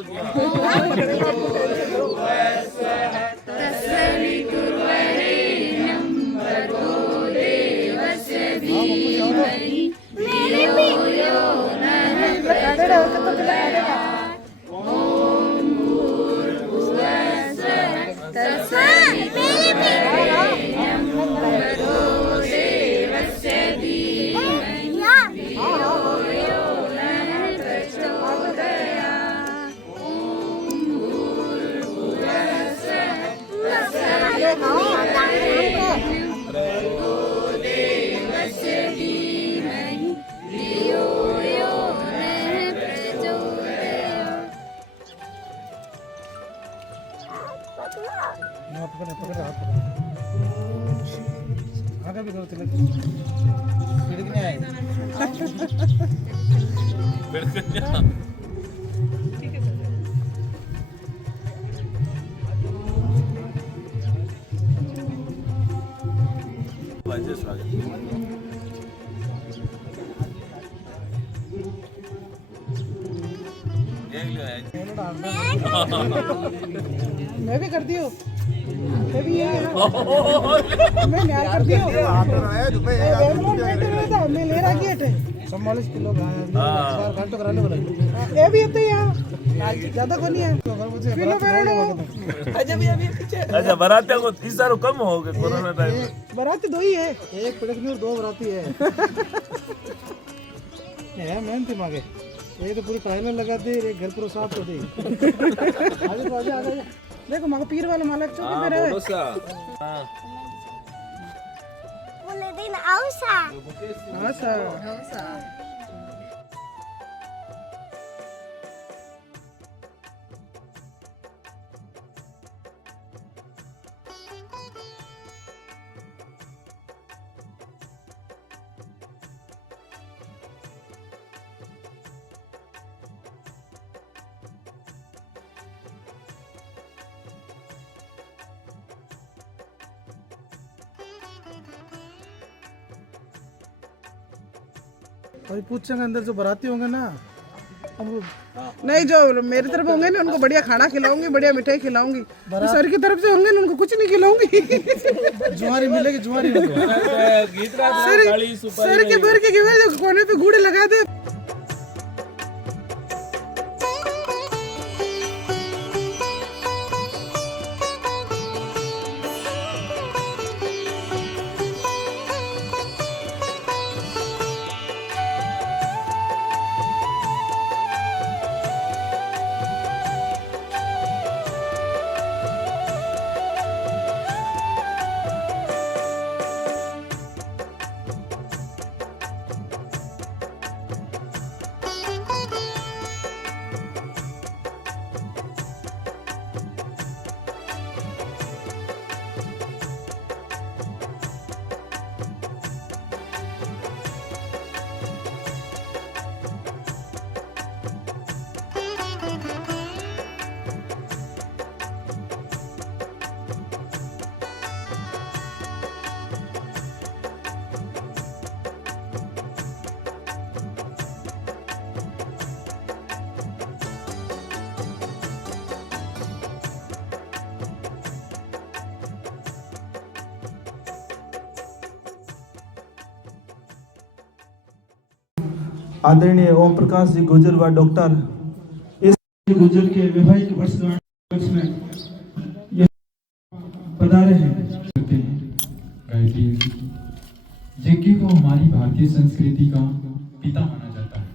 तो किया। पकड़ हाथ पकड़ आगे भी करो तिलक खिड़की आए मैं भी करती हूँ मैं भी यही है ना मैं न्याय करती हूँ मैं ले रहा किया थे 44 किलो घंटों कराने वाला ये भी होते हैं ज्यादा को नहीं है किलो मेरे अच्छा बरातिया को 30 साल कम हो गए कोरोना टाइम में। बराती दो ही है एक पिड़कनी और दो बराती है मेहनती मांगे ये तो पूरी टाइलर लगा दी एक घर पूरा साफ कर दी आगे तो आगे आगे देखो माँ पीर वाला मालिक चौकी पे रहे Boleh din ausa. हाँ अभी पूछेंगे अंदर जो बराती होंगे ना हम नहीं जो मेरी तरफ होंगे ना उनको बढ़िया खाना खिलाऊंगी बढ़िया मिठाई खिलाऊंगी सर की तरफ से होंगे ना उनको कुछ नहीं खिलाऊंगी जुआरी मिलेगी जुआरी सर के भर के कोने पे गूड़े लगा दे आदरणीय ओम प्रकाश जी गुजर व डॉक्टर इस गुजर के वैवाहिक वर्ष में ये पधारे हैं गायत्री यज्ञ को हमारी भारतीय संस्कृति का पिता माना जाता है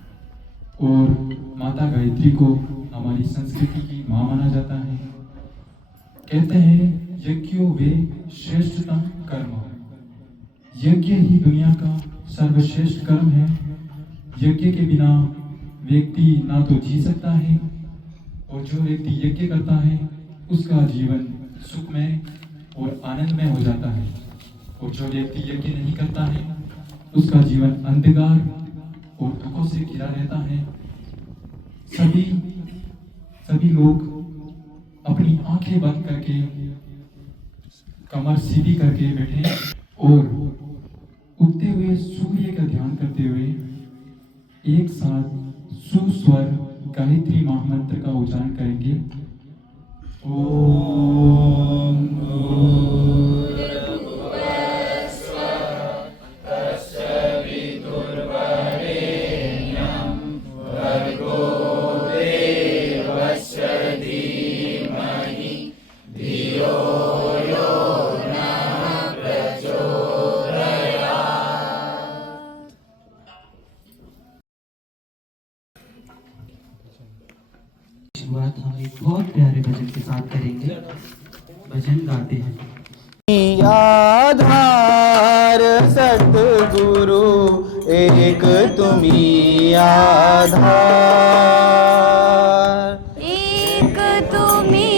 और माता गायत्री को हमारी संस्कृति की माँ माना जाता है। कहते हैं यज्ञों वे श्रेष्ठतम कर्म, यज्ञ ही दुनिया का सर्वश्रेष्ठ कर्म है। यज्ञ के बिना व्यक्ति ना तो जी सकता है और जो व्यक्ति यज्ञ करता है उसका जीवन सुखमय और आनंदमय हो जाता है और जो व्यक्ति यज्ञ नहीं करता है उसका जीवन अंधकार और दुखों से घिरा रहता है। सभी लोग अपनी आंखें बंद करके कमर सीधी करके बैठे और उगते हुए सूर्य का ध्यान करते हुए एक साथ सुस्वर गायत्री महामंत्र का उच्चारण करेंगे। ओम शुरुआत हम एक बहुत प्यारे भजन के साथ करेंगे। भजन गाते हैं। आधार सतगुरु एक तुम्ही आधार, एक तुम्ही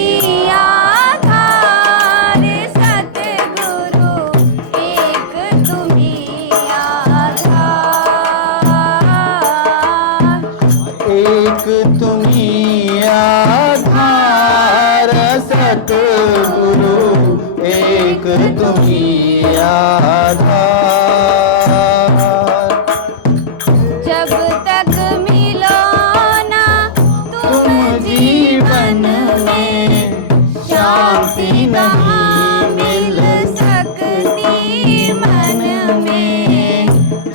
आधार सतगुरु, एक तुम्ही आधार, एक तुम्ही आधार सतगुरु, एक तुम्ही आधार। जब तक मिलो ना तुम जीवन में, शांति नहीं मिल सकती मन में।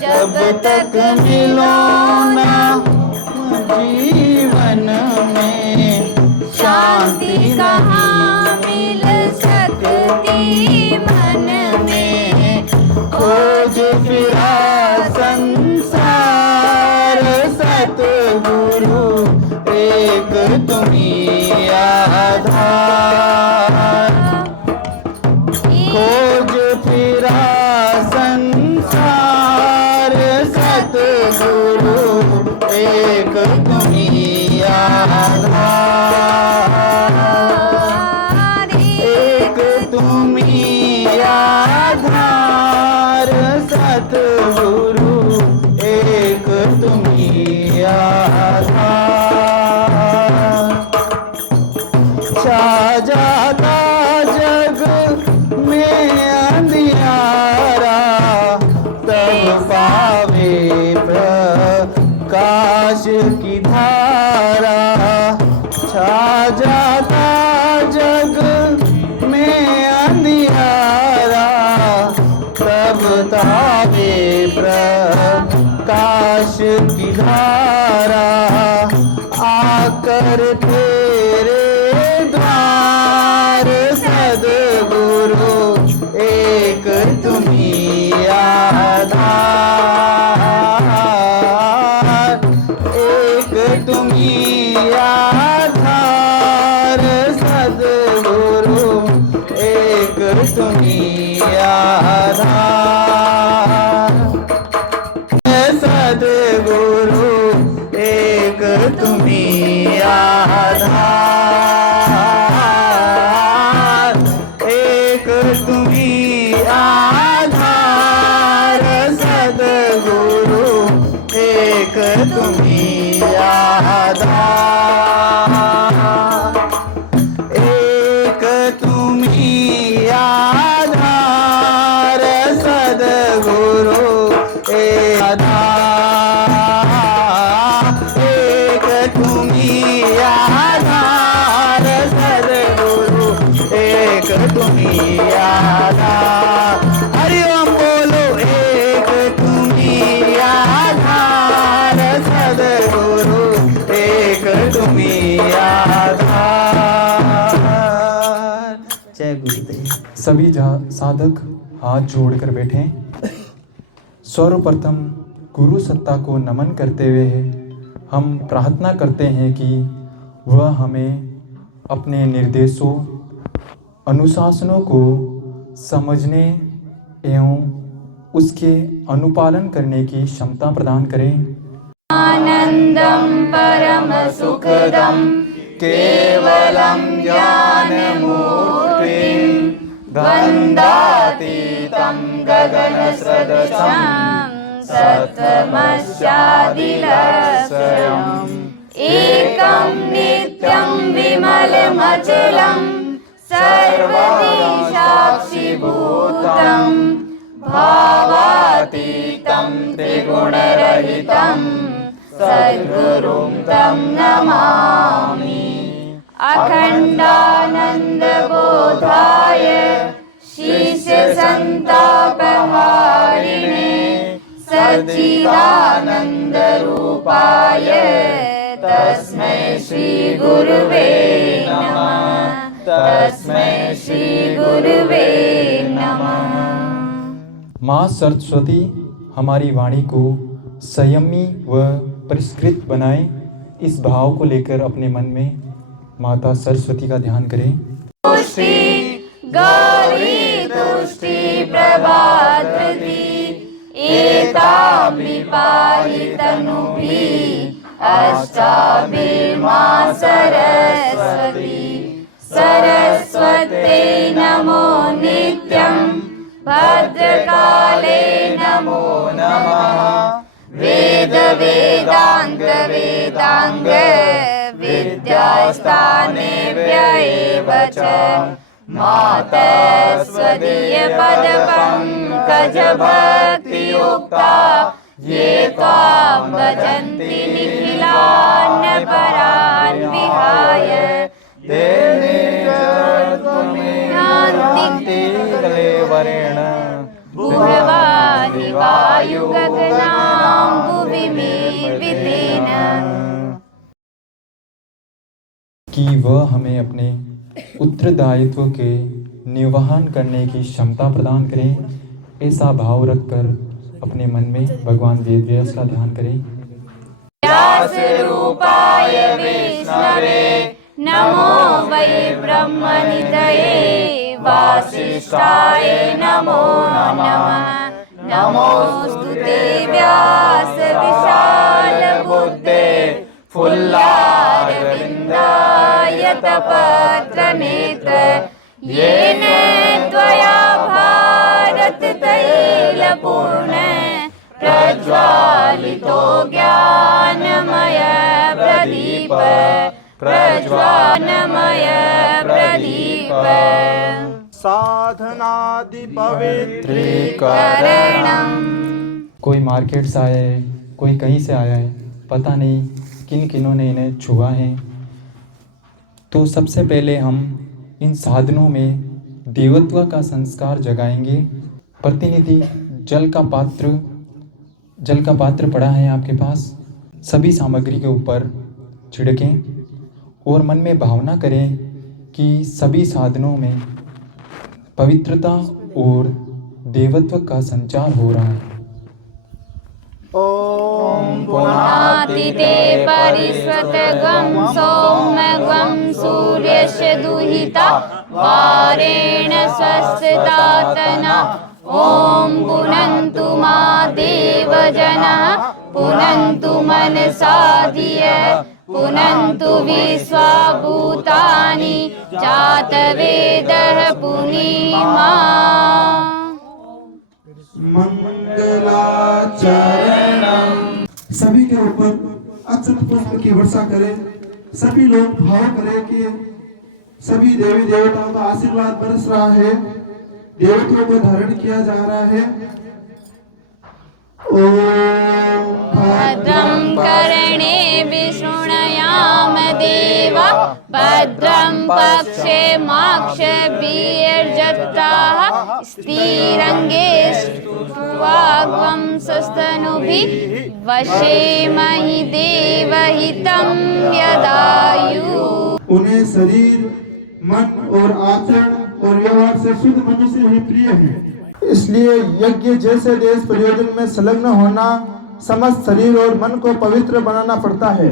जब तक मिलो ना जीवन में, शांति कहाँ मिल सकती मन में। खोज फिरा संसार सतगुरु, एक तुम्ही आधार। खोज फिरा संसार सतगुरु, एक तुम्ही आधार। एक तुम्ही आधार सतगुरु, एक तुम्ही आधार। छा जाता जग में अंधियारा, तब पावे प्रकाश की धारा। छा जाता जग में अंधियारा, तब तावे प्रकाश की धारा। आकर तेरे द्वार सद्गुरु, एक तुम्ही आधार। एक तुम्ही आधार सद्गुरु, एक तुम्ही आधार। सद्गुरु, एक तुम्ही आधार। एक तुम्ही आधार सद्गुरु, एक तुम्ही आधार। एक तुम्ही आधार सद्गुरु, एक आधार। एक तुम्ही आधार सद्गुरु, एक तुम्ही आधार। हरि ओम बोलो। एक तुम्ही आधार सद्गुरु, एक तुम्ही आधार। जय गुरुदेव। सभी साधक हाथ जोड़कर बैठें। सर्वप्रथम गुरु सत्ता को नमन करते हुए हम प्रार्थना करते हैं कि वह हमें अपने निर्देशों अनुशासनों को समझने एवं उसके अनुपालन करने की क्षमता प्रदान करें। आनंदम परम सुखदम केवलम ज्ञानमूर्तिं द्वन्द्वातीतं गगनसदृशं सत्तमस्यादिलक्ष्यम् एकं नित्यं विमलमचलं सर्वदी साक्षिभूतं भावातीतं त्रिगुणरहितं सद्गुरुं तं नमामि। अखण्डानन्दबोधाय शिष्यसन्तापहारिणे सच्चिदानन्दरूपाय तस्मै श्रीगुरुवे नमः। तस्मै श्रीगुरुवे नमः। माँ सरस्वती हमारी वाणी को संयमी व परिष्कृत बनाए, इस भाव को लेकर अपने मन में माता सरस्वती का ध्यान करें। तुष्टि गौरी तुष्टि प्रभाद्रति एताभिपालितनुभिः अष्टाभिर्मा सरस्वती। सरस्वत्यै नमो नित्यं भद्रकाले नमो नमः। वेद वेदांग वेदांग विद्यास्थानेभ्य एव च मातः स्वदीय पदपङ्कज भक्तियुक्ता ये त्वां भजन्ति निखिलान् परान् विहाय ते निर्जत्वमेनान्ति कलेवरेण भुवनानि वायुगगनां भुवि मेवितेन। कि वह हमें अपने उत्तरदायित्व के निर्वहन करने की क्षमता प्रदान करें, ऐसा भाव रखकर अपने मन में भगवान वेदव्यास का ध्यान करें। व्यासरूपाय विष्णवे नमो वै ब्रह्मनिधये वासिष्ठाय नमो नमः। नमोस्तुते व्यास विशालबुद्धे फुल्लारविन्दायतपत्रनेत्र येन त्वया भारततैलपूर्ण प्रज्वालितो ज्ञानमय प्रदीप। प्रज्वालमय प्रदीप। साधनादि पवित्रीकरणम्। कोई मार्केट से आया है, कोई कहीं से आया है, पता नहीं किन किनों ने इन्हें छुआ है। तो सबसे पहले हम इन साधनों में देवत्व का संस्कार जगाएंगे। प्रतिनिधि जल का पात्र पड़ा है आपके पास, सभी सामग्री के ऊपर छिड़कें और मन में भावना करें कि सभी साधनों में पवित्रता और देवत्व का संचार हो रहा है। ओम पुनातिते परिस्वतगं सौम्यगं सूर्यस्य दुहिता वारेण स्वस्तितातना। ॐ पुनन्तु मा देवजनः पुनन्तु मनसा धिया पुनन्तु विश्वा भूतानि जातवेदः पुनीमा। मंगलाचरणम। सभी के ऊपर अक्षत पुष्प की वर्षा करें। सभी लोग भाव करें कि सभी देवी देवताओं का आशीर्वाद बरस रहा है, देवताओं को धारण किया जा रहा है। ओम भद्रं कर्णेभिः शृणुयाम देवा भद्रं पक्षेमाक्षभिर्यजत्राः स्थिरङ्गैस्तुष्टुवाग्वं स्वस्तनुभिः वशेमहि देवहितं यदायुः। उन्हें शरीर, मन और आचरण और व्यवहार से शुद्ध मनुष्य ही प्रिय है। इसलिए यज्ञ जैसे देश प्रयोजन में संलग्न होना समस्त शरीर और मन को पवित्र बनाना पड़ता है।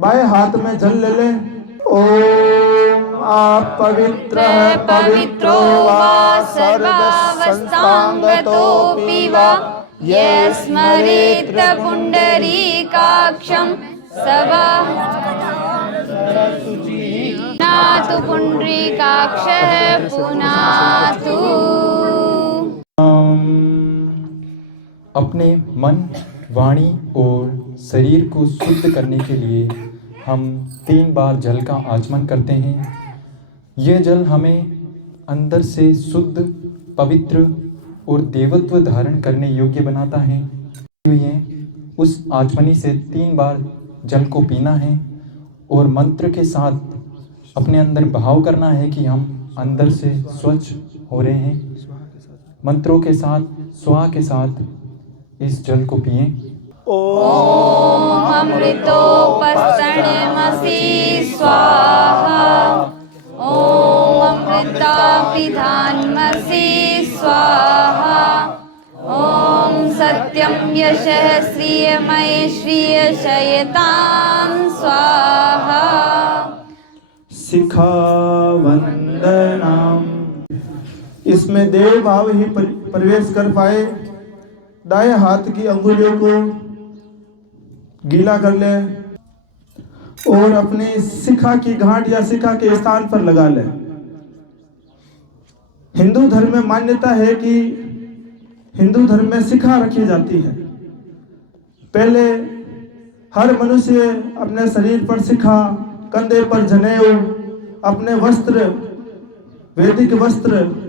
बाएं हाथ में जल ले लें। ओम आप पवित्र पवित्रो वा सर्वावस्थांगतोऽपि वा यस्मरेत् पुण्डरीकाक्षं सवा पुनातु पुण्डरीकाक्षः पुनातु। अपने मन, वाणी और शरीर को शुद्ध करने के लिए हम 3 बार जल का आचमन करते हैं। ये जल हमें अंदर से शुद्ध, पवित्र और देवत्व धारण करने योग्य बनाता है। उस आचमनी से 3 बार जल को पीना है और मंत्र के साथ अपने अंदर भाव करना है कि हम अंदर से स्वच्छ हो रहे हैं। मंत्रों के साथ, स्वाहा के साथ इस जल को पिएं। ओम अमृतोपस्तरणमसि स्वाहा। ओम अमृतापिधानमसि स्वाहा। ओम सत्यं यशः श्रियमय श्रियशयतां स्वाहा। शिखा वंदनाम। इसमें देव भाव ही प्रवेश कर पाए। दाएं हाथ की अंगुलियों को गीला कर ले और अपनी शिखा की गांठ या शिखा के स्थान पर लगा ले। हिंदू धर्म में मान्यता है कि हिंदू धर्म में शिखा रखी जाती है। पहले हर मनुष्य अपने शरीर पर शिखा, कंधे पर जनेऊ, अपने वस्त्र, वैदिक वस्त्र,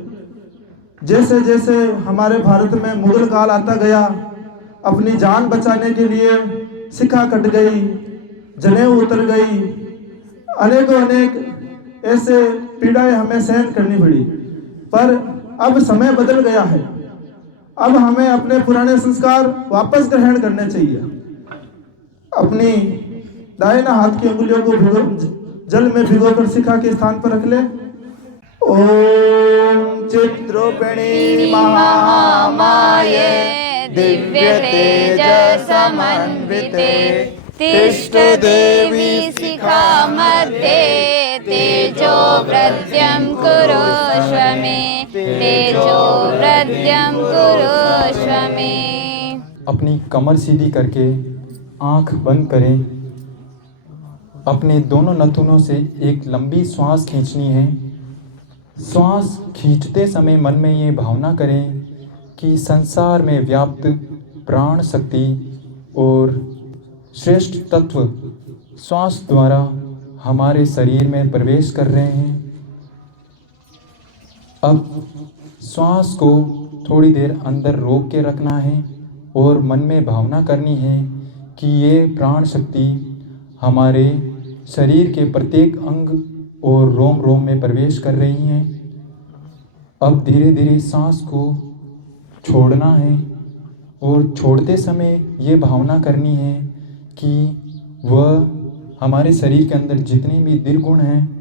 जैसे जैसे हमारे भारत में मुगल काल आता गया, अपनी जान बचाने के लिए शिखा कट गई, जनेऊ उतर गई, अनेकों अनेक ऐसे पीड़ाएं हमें सहन करनी पड़ी। पर अब समय बदल गया है। अब हमें अपने पुराने संस्कार वापस ग्रहण करने चाहिए। अपनी दाहिना हाथ की अंगुलियों को जल में भिगोकर शिखा के स्थान पर रख ले। ओम चिद्रूपिणी महामाये दिव्य तेज समन्विते तिष्ठ देवी शिखा मध्ये तेजो वृद्ध्यं कुरुष्व मे। तेजो वृद्ध्यं कुरुष्व मे। अपनी कमर सीधी करके आंख बंद करें। अपने दोनों नथुनों से एक लंबी श्वास खींचनी है। श्वास खींचते समय मन में ये भावना करें कि संसार में व्याप्त प्राण शक्ति और श्रेष्ठ तत्व श्वास द्वारा हमारे शरीर में प्रवेश कर रहे हैं। अब श्वास को थोड़ी देर अंदर रोक के रखना है और मन में भावना करनी है कि ये प्राण शक्ति हमारे शरीर के प्रत्येक अंग और रोम रोम में प्रवेश कर रही हैं। अब धीरे धीरे सांस को छोड़ना है और छोड़ते समय ये भावना करनी है कि वह हमारे शरीर के अंदर जितने भी दुर्गुण हैं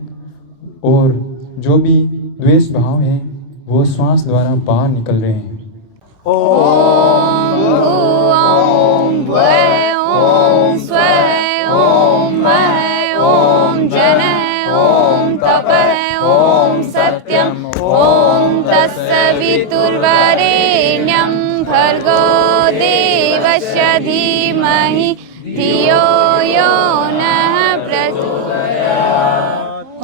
और जो भी द्वेष भाव हैं वो श्वास द्वारा बाहर निकल रहे हैं। ओम भुवः ओम स्वः ओम महः ओम जनः ओम तपः ओम सत्यम् ओम तत्सवितुर्वरेण्यं भर्गो देवस्य धीमहि धियो यो नः प्रचोदयात्।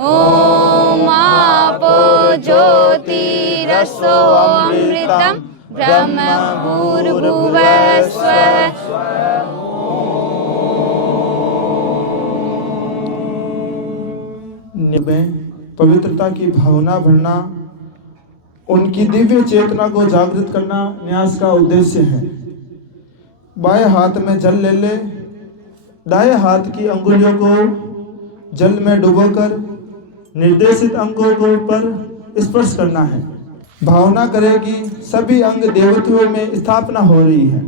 ओम आपो ज्योतिरसो अमृतं ब्रह्म भूर्भुवः स्वः। में पवित्रता की भावना भरना, उनकी दिव्य चेतना को जागृत करना न्यास का उद्देश्य है। बाएं हाथ में जल ले ले। दाएं हाथ की अंगुलियों को जल में डुबोकर निर्देशित अंगों को पर स्पर्श करना है। भावना करें कि सभी अंग देवत्वों में स्थापना हो रही है।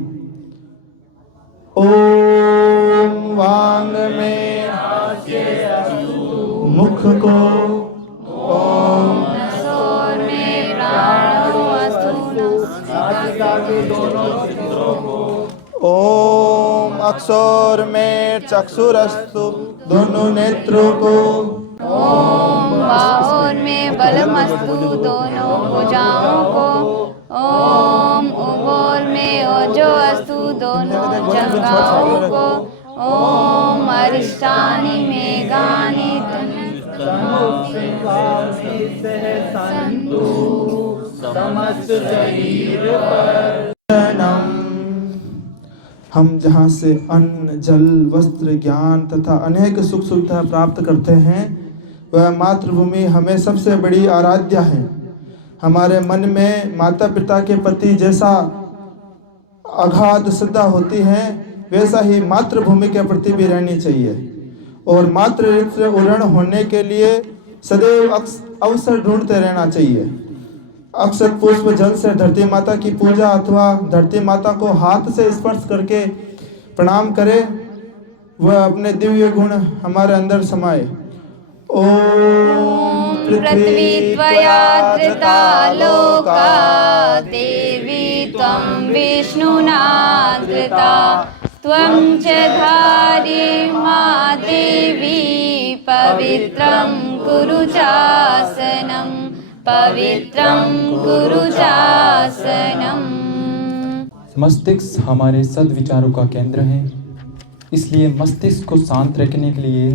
ओम वांग में मुख को, ओम में प्राणो ओम अक्षर में चक्षुरस्तु दोनों नेत्रों को, ओम बाहुर्मे बलमस्तु दोनों भुजाओं को, ओम उभोर में ओजो अस्तु दोनों जंघाओं को, ओम अरिष्टानि मेघानि हम जहाँ से अन्न, जल, वस्त्र, ज्ञान तथा अनेक सुख सुविधा प्राप्त करते हैं, वह मातृभूमि हमें सबसे बड़ी आराध्या है। हमारे मन में माता पिता के प्रति जैसा अगाध श्रद्धा होती है, वैसा ही मातृभूमि के प्रति भी रहनी चाहिए और मातृ ऋण होने के लिए सदैव अवसर ढूंढते रहना चाहिए। अक्षत पुष्प जल से धरती माता की पूजा अथवा धरती माता को हाथ से स्पर्श करके प्रणाम करें, वह अपने दिव्य गुण हमारे अंदर समाये। ओम पृथ्वी त्वया धृता लोका देवी त्वं विष्णुना धृता त्वं च धारी मा देवी पवित्रं कुरु चासनं पवित्रं कुरु चासनम्। मस्तिष्क हमारे सद्विचारों का केंद्र है, इसलिए मस्तिष्क को शांत रखने के लिए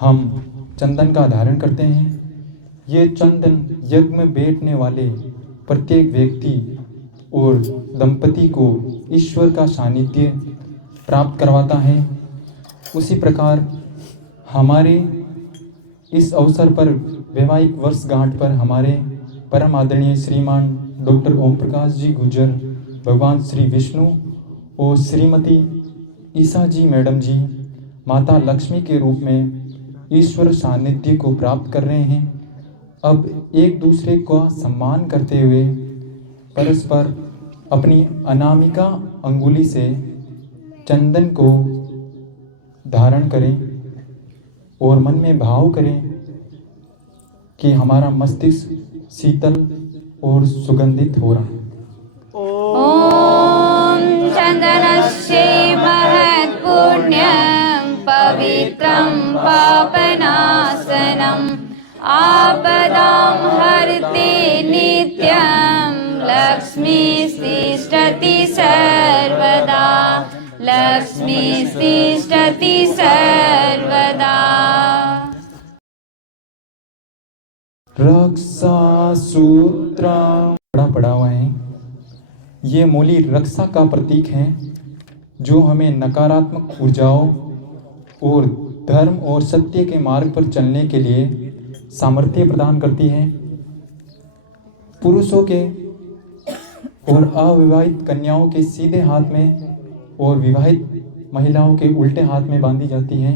हम चंदन का धारण करते हैं। ये चंदन यज्ञ में बैठने वाले प्रत्येक व्यक्ति और दंपति को ईश्वर का सानिध्य प्राप्त करवाता है। उसी प्रकार हमारे इस अवसर पर वैवाहिक वर्षगांठ पर हमारे परम आदरणीय श्रीमान डॉक्टर ओम प्रकाश जी गुर्जर भगवान श्री विष्णु और श्रीमती ईसा जी मैडम जी माता लक्ष्मी के रूप में ईश्वर सानिध्य को प्राप्त कर रहे हैं। अब एक दूसरे का सम्मान करते हुए परस्पर अपनी अनामिका अंगुली से चंदन को धारण करें और मन में भाव करें कि हमारा मस्तिष्क शीतल और सुगंधित हो रहा है। ओम चंदनस्य महत्पुण्यं पवित्रं पापनाशनम् आपदां हरते नित्यं लक्ष्मी तिष्ठति सर्वदा लक्ष्मी तिष्ठति सर्वदा। रक्षा सूत्र पड़ा हुआ है। ये मूली रक्षा का प्रतीक है जो हमें नकारात्मक ऊर्जाओं और धर्म और सत्य के मार्ग पर चलने के लिए सामर्थ्य प्रदान करती है। पुरुषों के और अविवाहित कन्याओं के सीधे हाथ में और विवाहित महिलाओं के उल्टे हाथ में बांधी जाती है।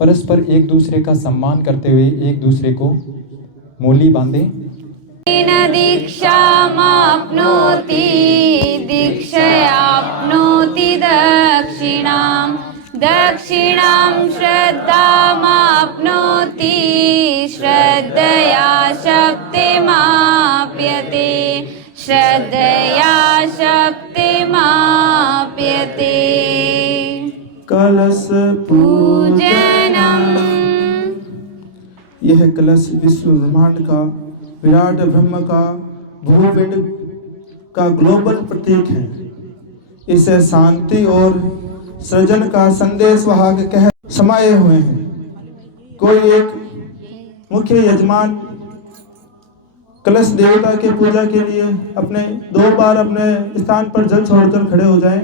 परस्पर एक दूसरे का सम्मान करते हुए एक दूसरे को मूली बांधे। दीक्षामाप्नोति दीक्षयाप्नोति दक्षिणां दक्षिणां श्रद्धामाप्नोति श्रद्धया शक्तिमाप्यते श्रद्धया शक्तिमाप्यते। कलश पूजनम्। यह कलश विश्व ब्रह्मांड का विराट ब्रह्म का भूपिंड का ग्लोबल प्रतीक है। इसे शांति और सृजन का संदेश वहां के कह समाये हुए हैं। कोई एक मुख्य यजमान कलश देवता के पूजा के लिए अपने 2 बार अपने स्थान पर जल छोड़कर खड़े हो जाएं।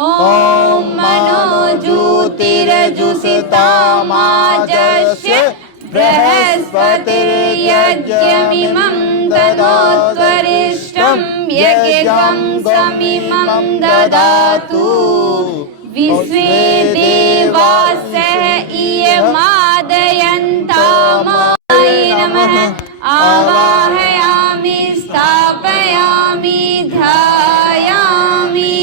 ओम मनोज्योतिरजुषितामाजस्य बृहस्पतिर्यज्ञमिमं ददोत्वरिष्ठं यज्ञं समिमं ददातु विश्वे देवासः इयमादयन्तामाय नमः आवाहयामि स्थापयामि ध्यायामि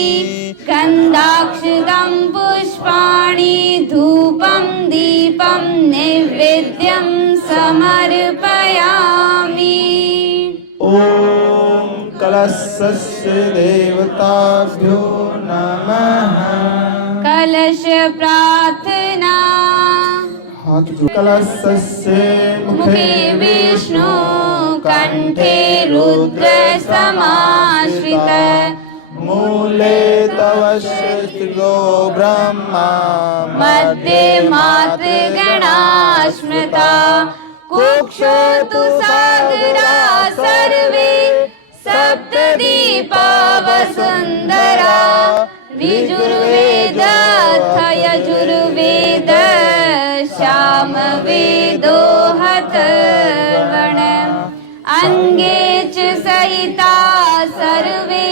गन्धाक्षतं पुष्पाणि धूपं दीपं नैवेद्यं समर्पयामि। ओम कलशस्य देवताभ्यो नमः। कलश प्रार्थना। हाथ जो कलशस्य मुखे विष्णु कंठे रुद्र समाश्रित मूले तव स्थितो ब्रह्मा मध्ये मातृगणा स्मृता कुक्षो तु सागरा सर्वे सप्तदीपा वसुन्धरा ऋजुर्वेद यजुर्वेद सामवेदो हतर्वणम् अंगे च सहिता सर्वे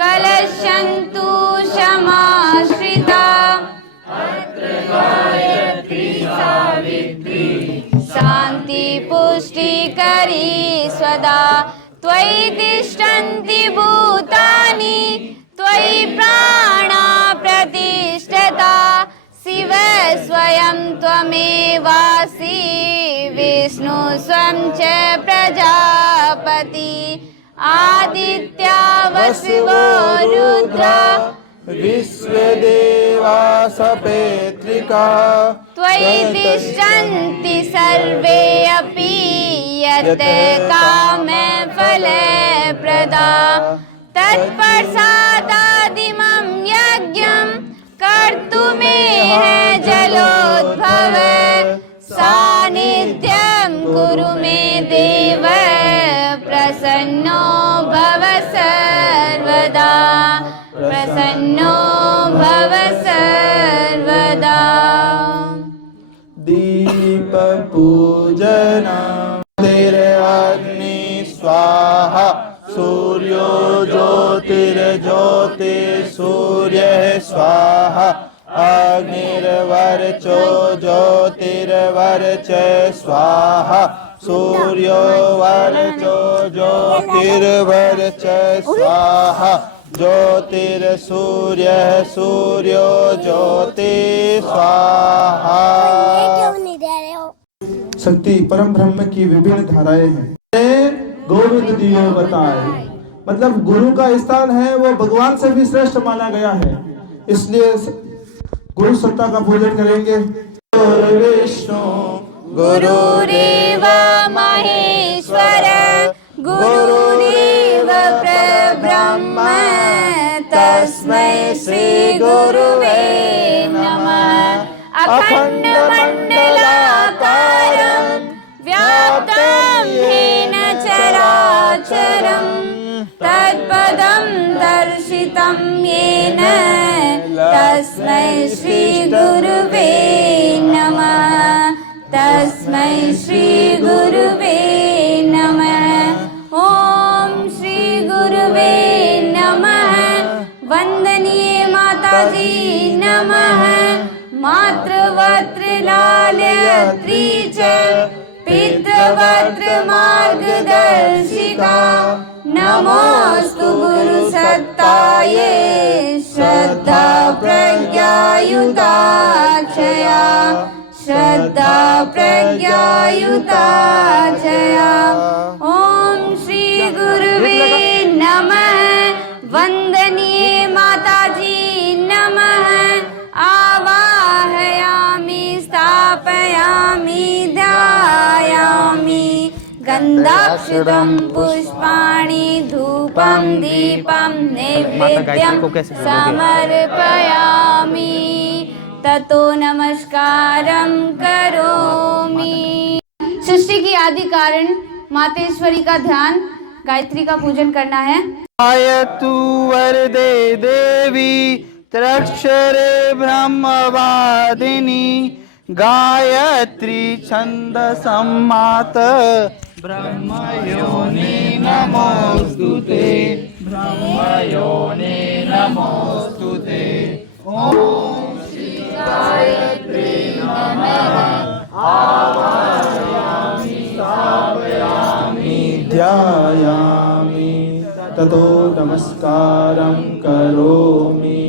कलशन्तु समाश्रिता शान्ति पुष्टिकरी स्वदा त्वयि तिष्ठन्ति भूतानि त्वयि प्राणा प्रतिष्ठता शिव स्वयं त्वमेवासि विष्णु स्वयं च प्रजापति आदित्या वसवो रुद्रा विश्वदेवा सपेत्रिका त्वयि तिष्ठन्ति सर्वे अपि यत् कामफलप्रदा तत्प्रसादादिमं यज्ञं कर्तुमेह जलोद्भव सान्निध्यं कुरु मे देव प्रसन्नो भव सर्वदा प्रसन्नो भव सर्वदा दीप पूजना अग्नि स्वाहा सूर्यो ज्योतिर्ज्योति सूर्य स्वाहा अग्निर्वर्चो ज्योतिर्वर्च स्वाहा सूर्यो वर्चो ज्योतिर्वर्च स्वाहा ज्योतिर्सूर्य सूर्यो ज्योति स्वाहा। शक्ति परम ब्रह्म की विभिन्न धाराएं हैं। गोविंद दियो बताए, मतलब गुरु का स्थान है वो भगवान से भी श्रेष्ठ माना गया है, इसलिए गुरु सत्ता का पूजन करेंगे। विष्णु गुरुरेव महेश्वर गुरुरेव परब्रह्म तस्मै श्री गुरुवे नमः। अखंड मंडलाकारं व्याप्तं येन चराचरं तत्पदं दर्शितं येन तस्मै श्री गुरुवे नमः। तस्मै श्री गुरुवे नमः। ओम श्री गुरुवे नमः। वंदनीय माताजी नमः। मातृवत्रिलालयत्री च पितृवत्र मार्गदर्शिका नमोस्तु गुरु सत्ताये श्रद्धा प्रज्ञायुताक्षया श्रद्धा प्रज्ञायुताक्षया। ओम श्री गुरुवे नमः। वंदनीय माताजी नमः। आवाहयामि स्थापयामि ध्यायामि गन्धाक्षतं पुष्पाणि धूपं दीपं नैवेद्यं समर्पयामि ततो नमस्कारं करोमि। सृष्टि की आदि कारण मातेश्वरी का ध्यान, गायत्री का पूजन करना है। आयतु वरदे देवी त्र्यक्षरे ब्रह्मवादिनी गायत्री छंद सम्मात ब्रह्मयोनि नमोस्तुते ब्रह्मयोनि नमोस्तुते। ओम श्री गायत्री नमः। आवाहयामि स्थापयामि ध्यायामि ततो नमस्कारं करोमि।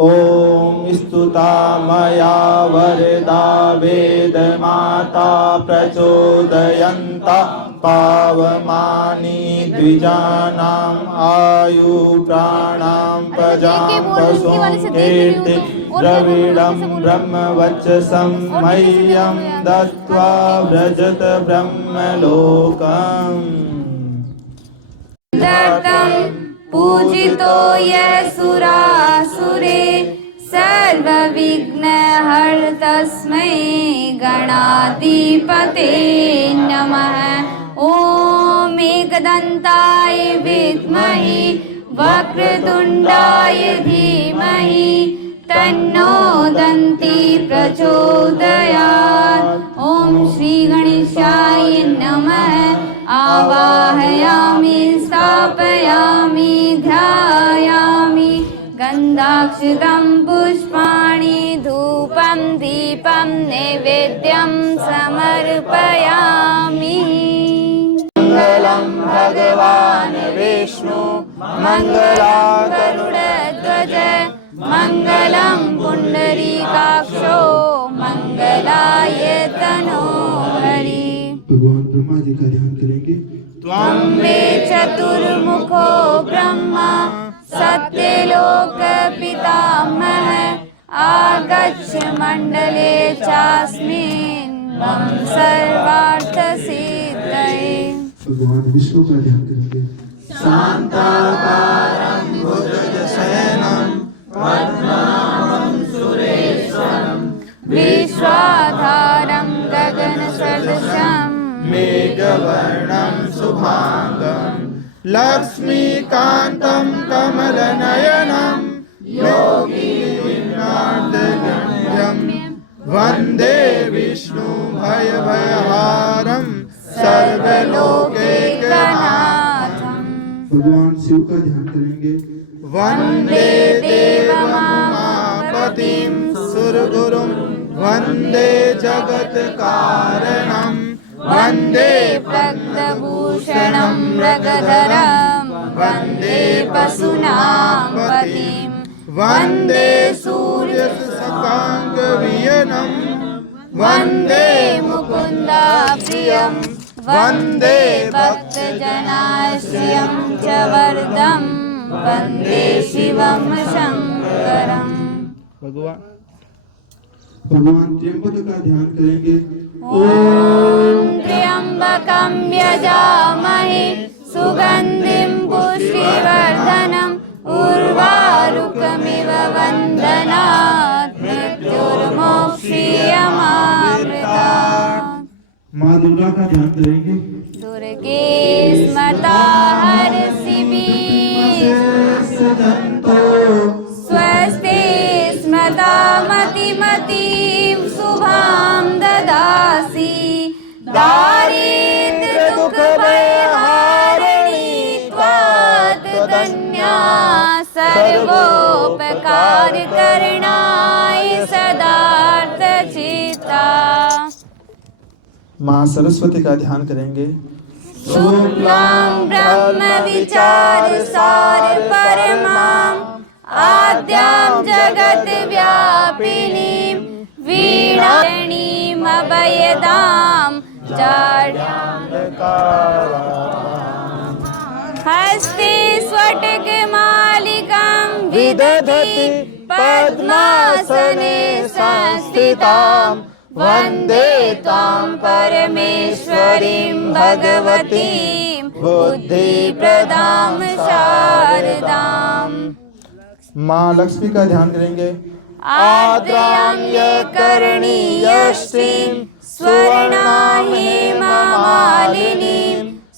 ओम स्तुता मया वरदा वेद माता प्रचोदयन्ता पावमानि द्विजानां आयु प्राणां प्रजां पशुं कीर्ति द्रविडं ब्रह्मवचसं मह्यं दत्त्वा व्रजत ब्रह्मलोकम् दत्तं पूजितो यः सुरासुरे सर्वविघ्नहर्तस्मै गणाधिपते नमः। ॐ एकदन्ताय विद्महे वक्रतुण्डाय धीमहि तन्नो दन्ती प्रचोदयात्। ॐ श्री गणेशाय नमः। आवाहयामि स्थापयामि ध्यायामि गन्धाक्षतं पुष्पाणि धूपं दीपं नैवेद्यं समर्पयामि। मङ्गलं भगवान् विष्णु मङ्गलागरुडध्वज मङ्गलं पुण्डरीकाक्षो मङ्गलाय तनोहरि। भगवान ब्रह्मा जी का ध्यान करेंगे। त्वं मे चतुर्मुखो ब्रह्मा सत्यलोक पितामह आगच्छ मण्डले चास्मिन् त्वं सर्वार्थसिद्धये। भगवान विष्णु का ध्यान करेंगे। शांताकारं भुजगशयनं पद्मनाभं सुरेशं विश्वाधारं गगनसदृशं मेघवर्णं शुभांगं लक्ष्मीकान्तं कमलनयनं योगिनाथगम्यं वन्दे विष्णु भयभयहारं सर्वलोकैकनाथं। भगवान शिव का ध्यान करेंगे। वन्दे देवमापतिं सुरगुरुं वन्दे जगत्कारणं वन्दे प्रज्ञभूषणं मृगधरं वन्दे पशूनां पतिं वन्दे सूर्यशशाङ्कवियनं वन्दे मुकुन्दाप्रियं वन्दे भक्तजनाश्रयं च वरदं वन्दे शिवं शङ्करम्। भगवान त्र्यंबक का ध्यान करेंगे। ॐ त्र्यम्बकं यजामहे सुगन्धिं पुष्टिवर्धनम् उर्वारुकमिव वन्दनात् मृत्युर्मोक्षीयमामृतात्। माँ दुर्गा का ध्यान करेंगे। दुर्गे स्मृता हरसिभिः स्वस्ति स्मृता मतिमतीं शुभां ददासि दारिद्र्यदुःखभयहारिणी त्वात् कन्या सर्वोपकारकरणाय सदार्थचित्ता। माँ सरस्वती का ध्यान करेंगे। शुक्लां ब्रह्म विचार सार परमां आद्यां जगत व्यापिनीं वीणाणीं अभयदां हस्ते स्फटिकमालिकां विदधति पद्मासने संस्थितां वन्दे त्वां परमेश्वरीं भगवतीं बुद्धिप्रदां शारदाम्। माँ लक्ष्मी का ध्यान करेंगे। आद्रयं करणीयश्रीं स्वर्णाहिमालिनीं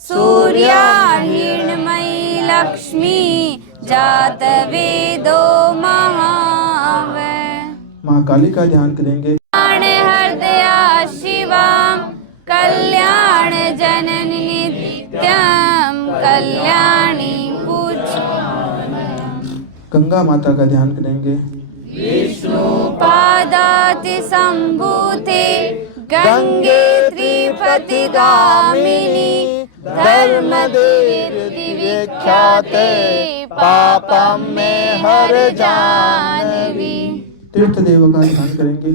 सूर्याहिर्मयी लक्ष्मी जातवेदो महावै। माँ काली का ध्यान करेंगे। हृदया शिवां कल्याण जननी नित्यं कल्याणी पूज। गंगा माता का ध्यान करेंगे। पादाति सम्भूते गंगे त्रिपतिगामिनी धर्मदेवी विख्याते पापं मे हर जानवी। तीर्थ देव का ध्यान करेंगे।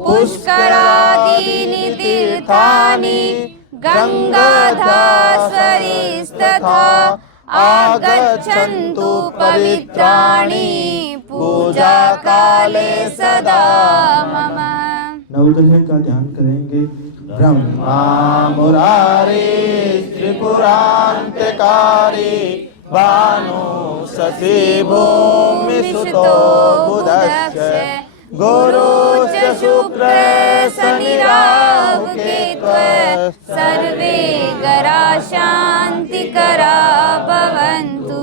पुष्करादीनि तीर्थानि गंगाधास्वरीस्तथा आगच्छन्तु पवित्राणि पूजा काले सदा मम। नवग्रह का ध्यान करेंगे। ब्रह्मा मुरारी त्रिपुरांतकारी भानु शशि भूमि सुतो बुधस्य गुरुश्च शुक्र शनि राहु केतु सर्वे गरा शांति करा भवन्तु।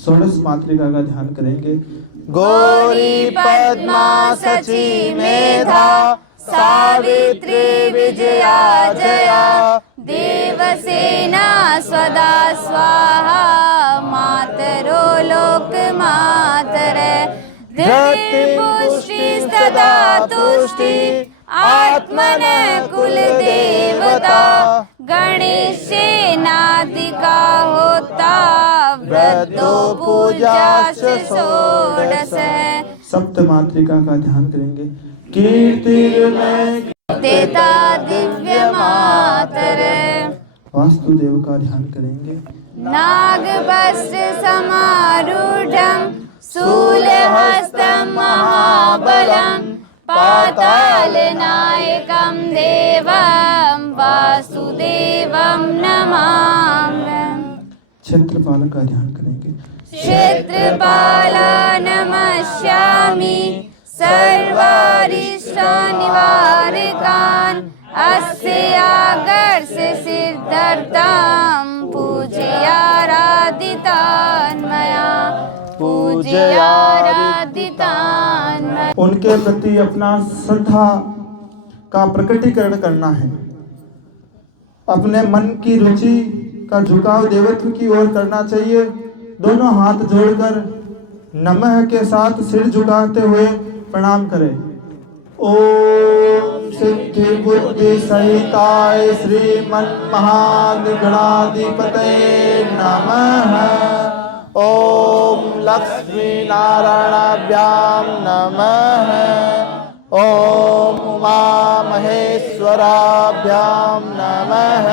षोडश मातृका का ध्यान करेंगे। गौरी पद्मा सची मेधा सावित्री विजया जया देवसेना स्वदा स्वाहा मातरो लोक मातरे धृति पुष्टि सदा तुष्टि आत्मन कुल देवता गणेशेनादिका होता वृद्धो पूजा षोडश। सप्त मातृका का ध्यान करेंगे। कीर्तिर्मय देता दिव्य मातरे वास्तुदेव का ध्यान करेंगे। नाग वस्त्र समारूढ़ं शूलहस्तं महाबलं पाताल नायकं देवं वासुदेवं नमामि। क्षेत्रपाल का ध्यान करेंगे। क्षेत्रपाला नमस्यामि सर्वारिष्टनिवारकान् अस्य आगर्ष सिद्ध्यर्थं पूजयाराधितान् मया पूजयाराधितान् मया। उनके प्रति अपना श्रद्धा का प्रकटीकरण करना है। अपने मन की रुचि का झुकाव देवत्व की ओर करना चाहिए। दोनों हाथ जोड़कर नमः के साथ सिर झुकाते हुए प्रणाम करें। ओम सिद्धि बुद्धि सहिताय श्रीमन महागणाधिपतये नमः। ओम लक्ष्मी नारायणाभ्याम नमः। ओम उमा महेश्वराभ्याम नमः।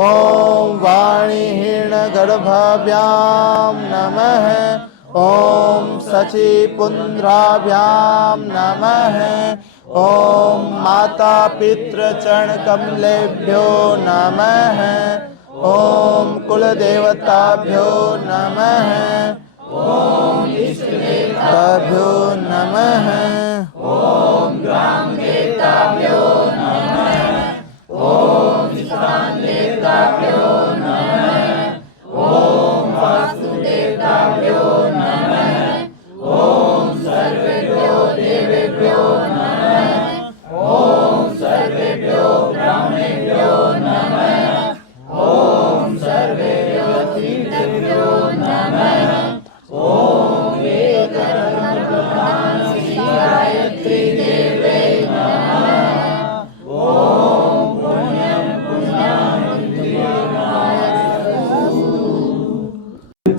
ओम वाणी हिरण्यगर्भाभ्याम नमः। ओम शचि पुंद्राभ्याम नमः। ओम माता पितृ चरण कमलेभ्यो नमः। ओम कुल देवताभ्यो नमः। ओम इष्ट देवताभ्यो नमः। ओम ग्राम देवताभ्यो नमः। ओम स्थान देवताभ्यो नमः। ओम वास्तु देवताभ्यो नमः। ओम सर्वेभ्यो देवेभ्यो नमः। ओम सर्वेभ्यो ब्राह्मणेभ्यो नमः। ओम सर्वेभ्यो तीर्थेभ्यो नमः। ओम एकरत्नप्रधान श्री गायत्री देवे नमः। ओम पुण्यं पुण्यां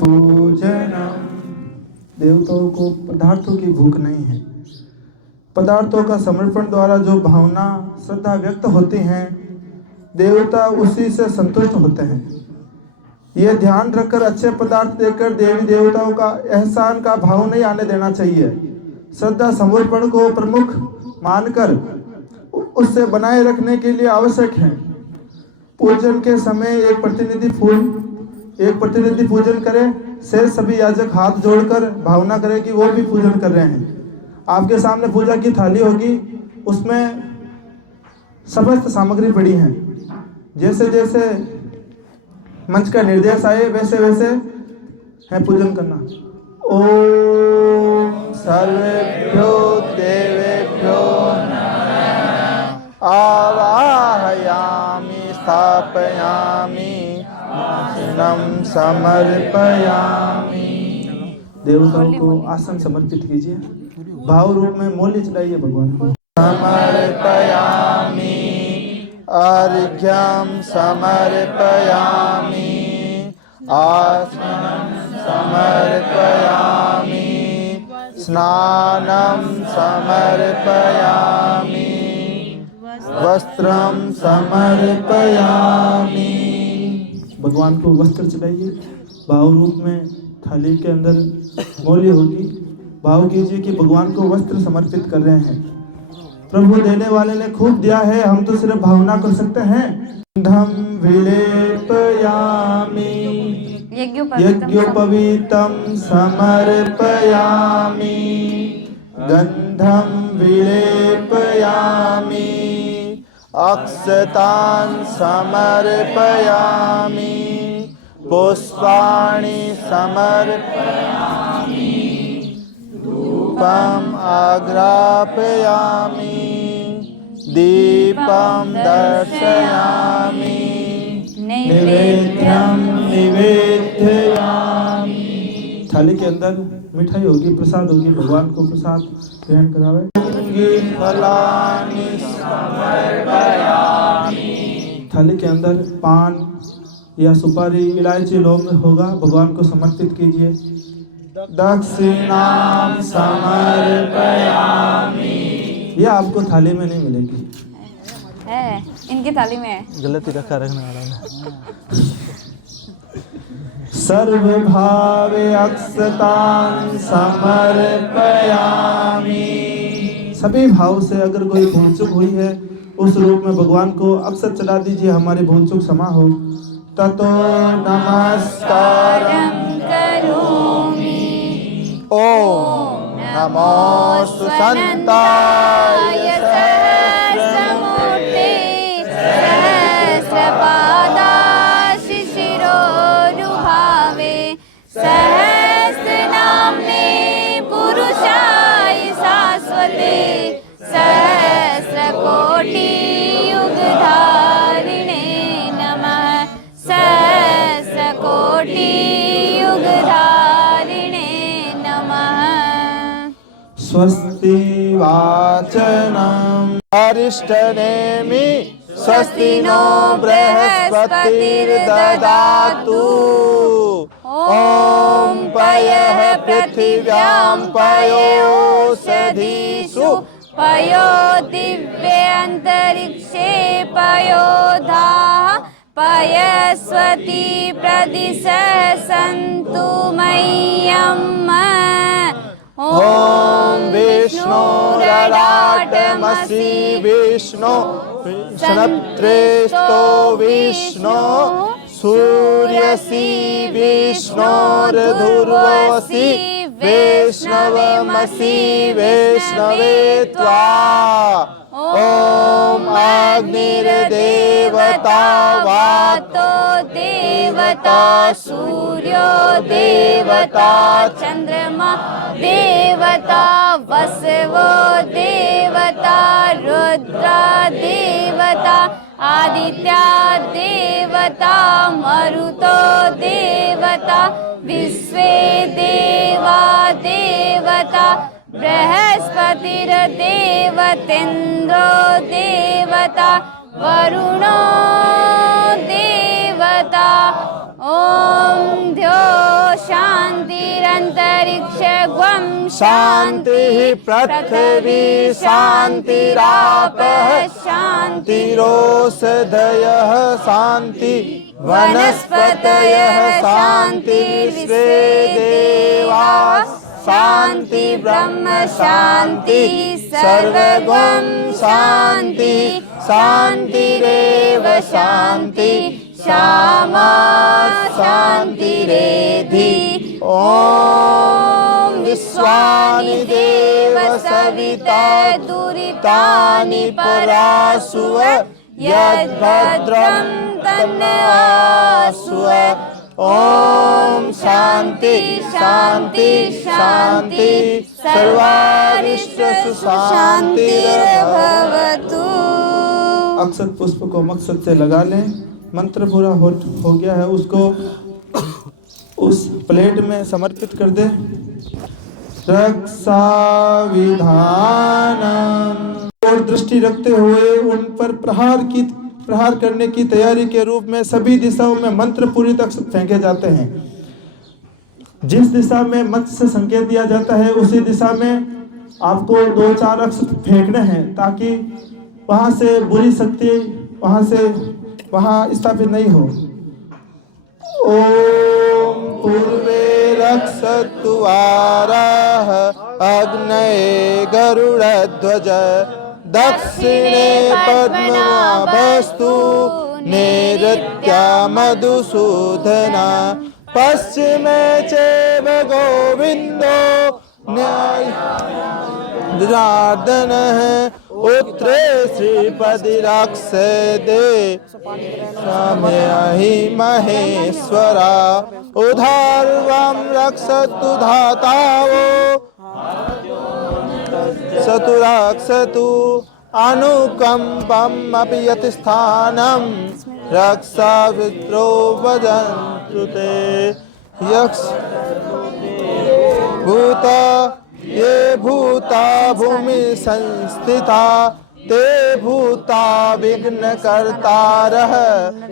पूजनम। देवताओं को पदार्थों की भूख नहीं है। पदार्थों का समर्पण द्वारा जो भावना श्रद्धा व्यक्त होती हैं, देवता उसी से संतुष्ट होते हैं। यह ध्यान रखकर अच्छे पदार्थ देकर देवी देवताओं का एहसान का भाव नहीं आने देना चाहिए। श्रद्धा समर्पण को प्रमुख मानकर उससे बनाए रखने के लिए आवश्यक है। पूजन के समय एक प्रतिनिधि पूजन करे, शेष सभी याजक हाथ जोड़कर भावना करें कि वो भी पूजन कर रहे हैं। आपके सामने पूजा की थाली होगी, उसमें समस्त सामग्री पड़ी है। जैसे जैसे मंच का निर्देश आए वैसे वैसे है पूजन करना। ओम सर्वेभ्यो देवेभ्यो नमः। आवाहयामि स्थापयामि आसनं समर्पयामि। देवताओं को आसन समर्पित कीजिए। भाव रूप में मौल्य चढ़ाइए भगवान को। समर्पयामि अर्घ्यं समर्पयामि आसनं समर्पयामि स्नानं समर्पयामि वस्त्रं समर्पयामि। भगवान को वस्त्र चढ़ाइए। भाव रूप में थाली के अंदर मौल्य होगी, भाव कीजिए कि भगवान को वस्त्र समर्पित कर रहे हैं। प्रभु देने वाले ने खूब दिया है, हम तो सिर्फ भावना कर सकते हैं। धम विलेपयामि यज्ञोपवीतं समर्पयामि गंधं विलेपयामि अक्षतान् समर्पयामि पुष्पाणि समर्पयामि धूपम् आघ्रापयामि दीपं दर्शयामि नैवेद्यं निवेदयामि। थाली के अंदर मिठाई होगी, प्रसाद होगी, भगवान को प्रसाद ग्रहण करावे। फलानि समर्पयामि। थाली के अंदर पान या सुपारी, इलायची, लौंग होगा, भगवान को समर्पित कीजिए। दक्षिणां समर्पयामि। ये आपको थाली में नहीं मिलेगी, है इनकी थाली में है। गलत ही रखने वाला है। सर्वभावे अक्षतां समर्पयामि। सभी भाव से अगर कोई भूल चूक हुई है उस रूप में भगवान को अक्षत चढ़ा दीजिए, हमारी भूल चूक क्षमा हो। ततो नमस्कारं करोमि। ओम नमो सुसंताय सहस्रमूर्ते सहस्रपादाशिशिरोरुभावे सहस्रनाम्ने पुरुषाय शाश्वते सहस्रकोटियुगधारिणे नमः। सहस्रकोटियुगधारिणे नमः। स्वस्ति वाचनम् अरिष्टनेमि स्वस्ति नो बृहस्पतिर्ददातु। ॐ पयः पृथिव्यां पयोषधीषु पयो दिव्ये अन्तरिक्षे पयोधाः पयस्वती प्रदिशः सन्तु मह्यम्। ॐ विष्णुरराटमसि विष्णु क्षणत्रेस्तो विष्णु सूर्यसि विष्णोर्ध्रुवसि वैष्णवमसि वैष्णवे त्वा। ॐ अग्निर्देवता वातो देवता सूर्यो देवता चंद्रमा देवता वसवो देवता रुद्र देवता आदित्य देवता मरुतो देवता विश्वे देवा देवता बृहस्पतिर्देवतेन्द्रो देवता वरुणो देवता। ॐ द्यो शान्तिरन्तरिक्षं शान्तिः पृथिवी शान्तिरापः शान्तिरोषधयः शान्ति वनस्पतयः शान्तिर्विश्वे देवाः शान्ति ब्रह्म शान्ति सर्वगं शान्ति शान्तिरेव शान्ति श्यामा शान्तिरेधि। ॐ विश्वानि देव सविता दुरितानि परासुव यद्भद्रं तन्नआसुव। ॐ शान्ति शान्ति शान्ति सर्वारिष्टसु शान्तिर्भवतु। अक्षत पुष्प को मकसद से लगा लें। मंत्र पूरा हो गया है, उसको उस प्लेट में समर्पित कर दे। रक्षा विधानम और दृष्टि रखते हुए उन पर प्रहार करने की तैयारी के रूप में सभी दिशाओं में मंत्र पूरी अक्षत फेंके जाते हैं। जिस दिशा में मंत्र से संकेत दिया जाता है उसी दिशा में आपको 2-4 अक्षत फेंकने हैं ताकि वहां से बुरी शक्ति वहां स्थापित नहीं हो। ओम पूर्वे रक्षतु वाराः अग्नये गरुडध्वज दक्षिणे पद्मनाभस्तु नैऋत्या मधुसूदना पश्चिमे चैव गोविन्दो जनार्दनः उत्तरे श्रीपतिराक्षदे समयहि महेश्वरा उधार्वं रक्षतु धातावो सतु रक्षतु अनुकम्पम् अपि यतिस्थानं रक्षावित्रो वदन्तु ते यक्ष भूता ये भूता भूमि संस्थिता ते भूता विघ्नकर्तारः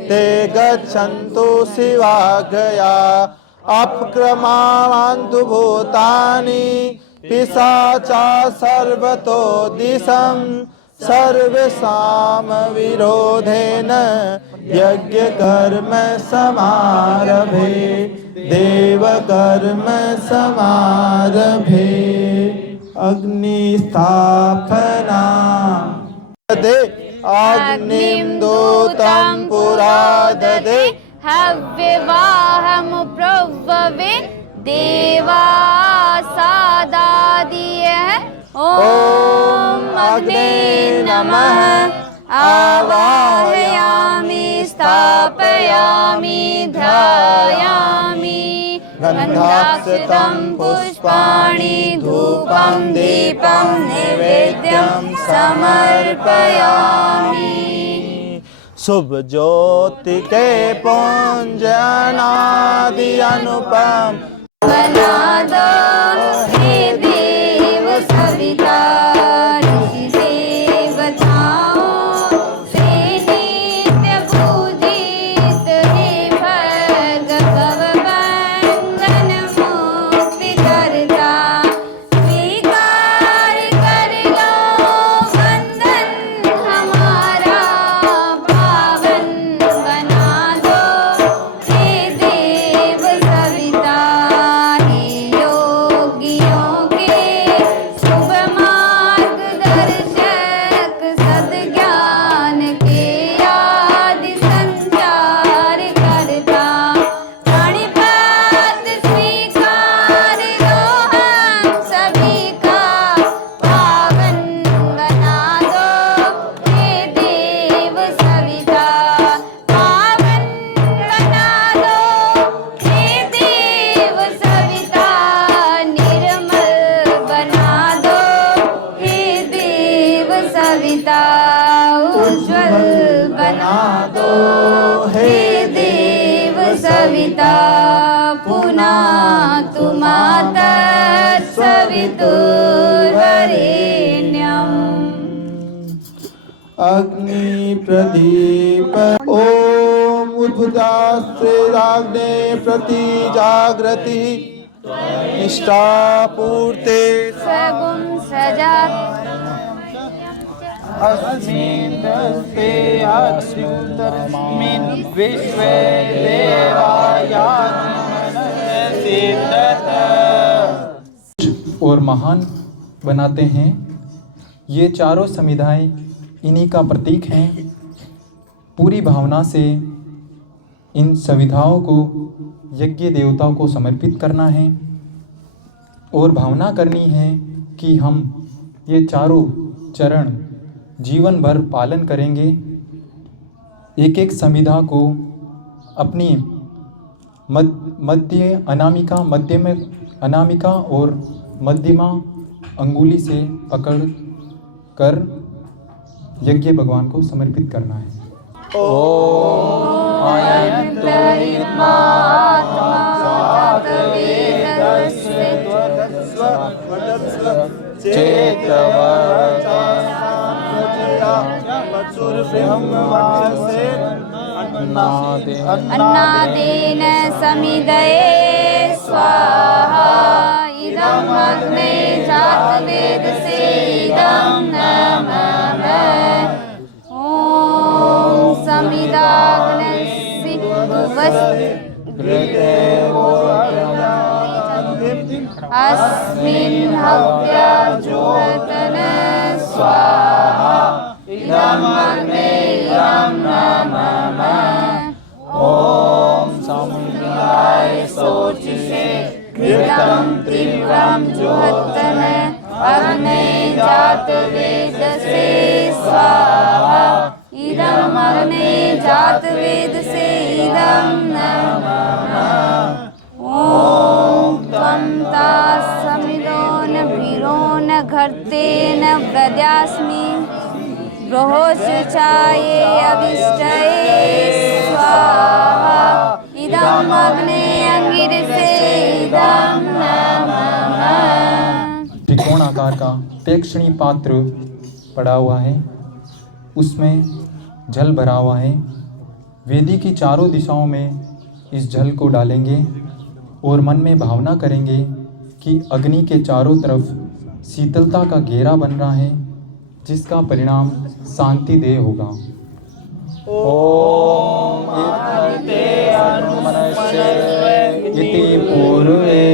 ते गच्छन्तु शिवाज्ञया अपक्रमान्तु भूतानि पिशाचा सर्वतो दिशं सर्वेषां विरोधेन यज्ञकर्म समारभे देवकर्म समारभे अग्निस्थापना दे अग्निं दूतं पुरा ददे हव्यवाहमुप्रभवे देवा सादादियः ॐ अग्ने नमः आवाहयामि स्थापयामि ध्यायामि गन्धाक्षतं पुष्पाणि धूपं दीपं नैवेद्यं समर्पयामि शुभ ज्योति के पुंजनादि अनुपम बना दो हे देव सविता ऋषि देवताओं से नित्य पूजित हे भर्गव बंधन मुक्ति करता स्वीकार कर लो बंधन हमारा पावन बना दो हे देव सविता हे योगियों के शुभ मार्गदर्शक सद्ज्ञान के आदि संचार करता प्रणिपात स्वीकार लो हम सभी का पावन बना दो हे देव सविता पावन बना दो हे देव सविता निर्मल बना दो हे देव सविता उज्ज्वल बना दो हे देव सविता पुनातु माता सवितुर्वरेण्यम् अग्नि प्रदीप ओम उद्भुतास्त्रेराग्ने प्रति जागृति निष्ठापूर्ते सगुं सजात अस्मिन् दस्ते अस्मिन् विश्वे और महान बनाते हैं। ये चारों समुदाय इन्हीं का प्रतीक हैं। पूरी भावना से इन सविधाओं को यज्ञ देवताओं को समर्पित करना है और भावना करनी है कि हम ये चारों चरण जीवन भर पालन करेंगे। एक एक संविधा को अपनी मध्य अनामिका, मध्य में अनामिका और मध्यमा अंगुली से पकड़ कर यज्ञ भगवान को समर्पित करना है। अन्नादेन समिदये स्वाहा इदम् अग्ने जातवेदसे इदं नमः ॐ समिदाग्नस्य स्वाहा इदं अग्ने इदं नमः। ओम समुद्राय शोचिषे घृतं तीव्रं जुहोत्तन अग्ने जातवेदसे स्वाहा इदं अग्ने जातवेदसे इदं नमः। ओम त्वं तासमिदो न भीरो न घर्ते न प्रद्यास्मि बृहोश्चाये अभिष्टये स्वाहा इदं अग्ने अंगिरसे इदं नमः। त्रिकोण आकार का प्रेक्षणीय पात्र पड़ा हुआ है, उसमें जल भरा हुआ है। वेदी की चारों दिशाओं में इस जल को डालेंगे और मन में भावना करेंगे कि अग्नि के चारों तरफ शीतलता का घेरा बन रहा है, जिसका परिणाम शांति देह होगा। ओम इति अनुमनस्य इति पूर्वे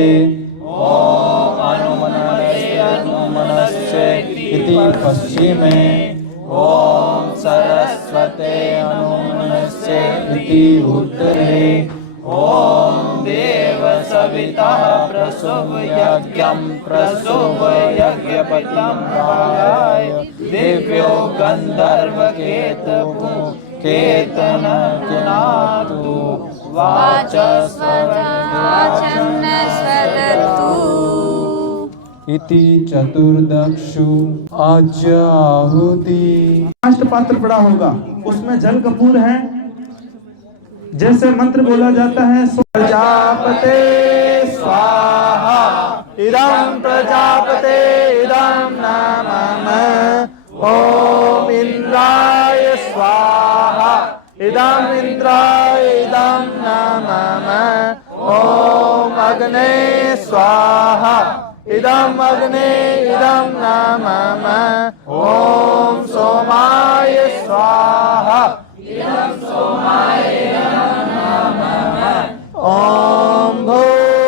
ओम अनुमनस्य इति पश्चिमे ओम सरस्वते अनुमनस्य इति उत्तरे ओम देव सविता प्रसुभ यज्ञं प्रसुभ यज्ञपतिं भागाय दिव्यो गंधर्व केतन कुनातु वाचस्वदतु इति चतुर्दक्षु आहुति। अष्ट पात्र पड़ा होगा, उसमें जल कपूर है। जैसे मंत्र बोला जाता है प्रजापते स्वाहा इदं प्रजापते इदं नमः। ओम इंद्राय स्वाहा इदं इंद्राय इदं नमः। ओम अग्ने स्वाहा इदं अग्ने इदं नमः। ओम सोमाय स्वाहा इदं सोमाय ओम भू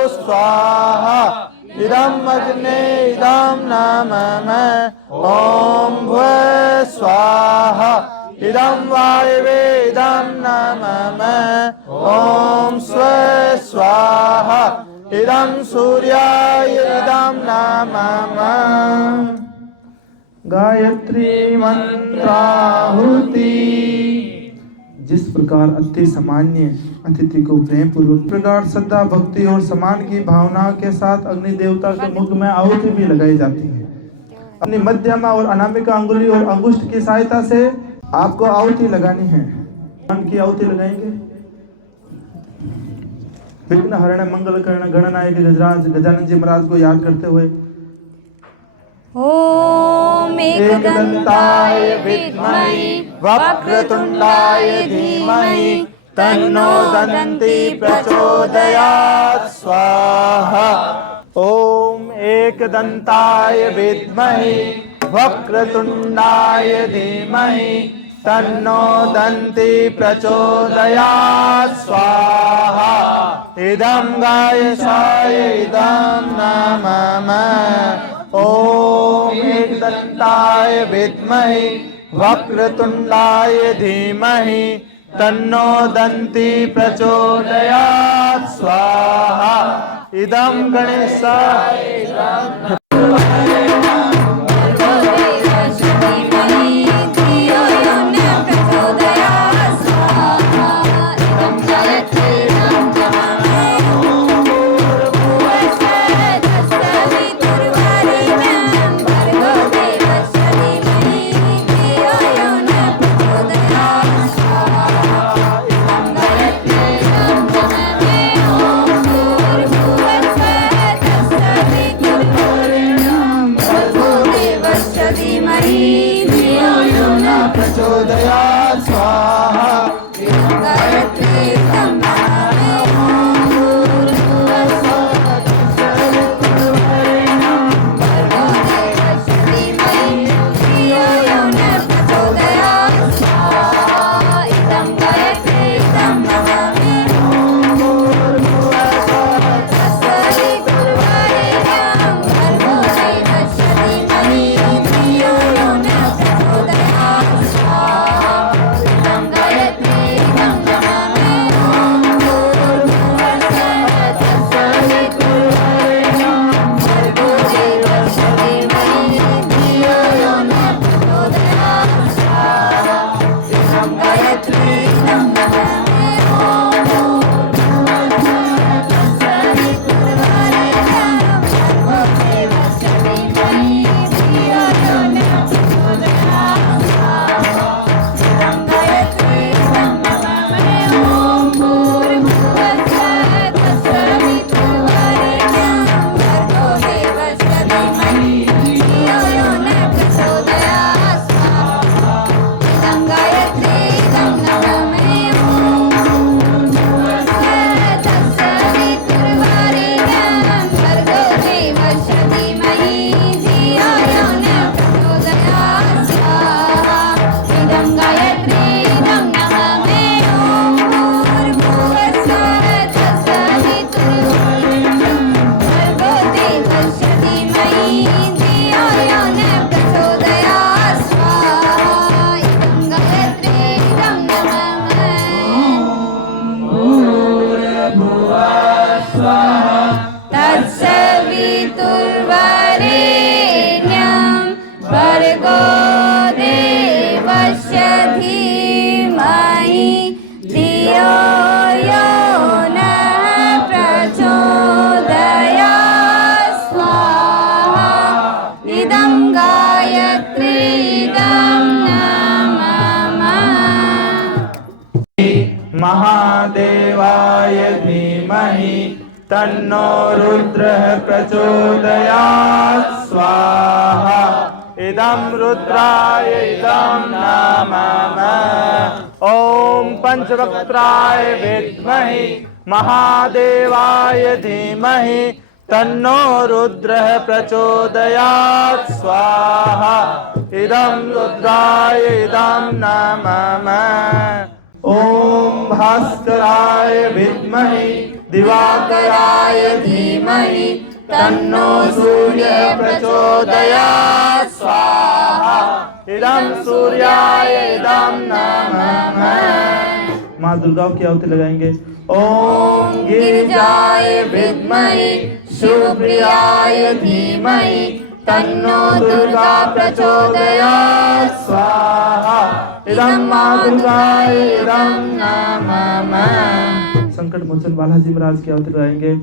स्वाहा इदं अग्ने इदं नमः। ओम भुव स्वाहा इदं वायवे इदं नमः। ओम स्व स्वाहा इदं सूर्याय इदं नमः। गायत्री मंत्राहुति। जिस प्रकार अति सामान्य अतिथि को प्रेम पूर्वक प्रकार श्रद्धा भक्ति और सम्मान की भावना के साथ अग्नि देवता के मुख में आहुति भी लगाई जाती है। अपनी मध्यमा और अनामिका अंगुली और अंगुष्ठ की सहायता से आपको आहुति लगानी है। मन की आहुति लगाएंगे। विघ्न हरण मंगल कर्ण गणनायक गजराज गजानन जी महाराज को याद करते हुए ओम एकदंताय विद्महे वक्रतुंडाय धीमहि तन्नो दन्ति प्रचोदयात् स्वाहा। ओम एकदंताय विद्महे वक्रतुंडाय धीमहि तन्नो दन्ति प्रचोदयात् स्वाहा। इदं गायसाय इदं नमः। ओम एकदंताय विद्महे वक्रतुंडाय धीमहि तन्नो दन्ति प्रचोदयात् स्वाहा। इदं गणेशाय प्रचोदयात् स्वाहा। भर्गो देवस्य धीमहि धियो यो नः प्रचोदयात् स्वाहा इदं गायत्री इदं नमः महादेवाय धीमहि तन्नो रुद्रः प्रचोदयात् स्वाहा इदं रुद्राय इदं नमः ॐ पंचवक्त्राय विद्महे महादेवाय धीमहि तन्नो रुद्रः प्रचोदयात् स्वाहा इदं रुद्राय इदं नमः ॐ भास्कराय विद्महे दिवाकराय धीमहि तन्नो सूर्यः प्रचोदयात् स्वाहा इदं सूर्याय इदं नमः। माँ दुर्गा की आहुति लगाएंगे। ओम गिरिजाय विद्महे शिवप्रियाय धीमहि तन्नो दुर्गा प्रचोदयात् स्वाहा इदं माँ दुर्गाय इदं नमः। संकट मोचन बालाजी महाराज की आहुति लगाएंगे।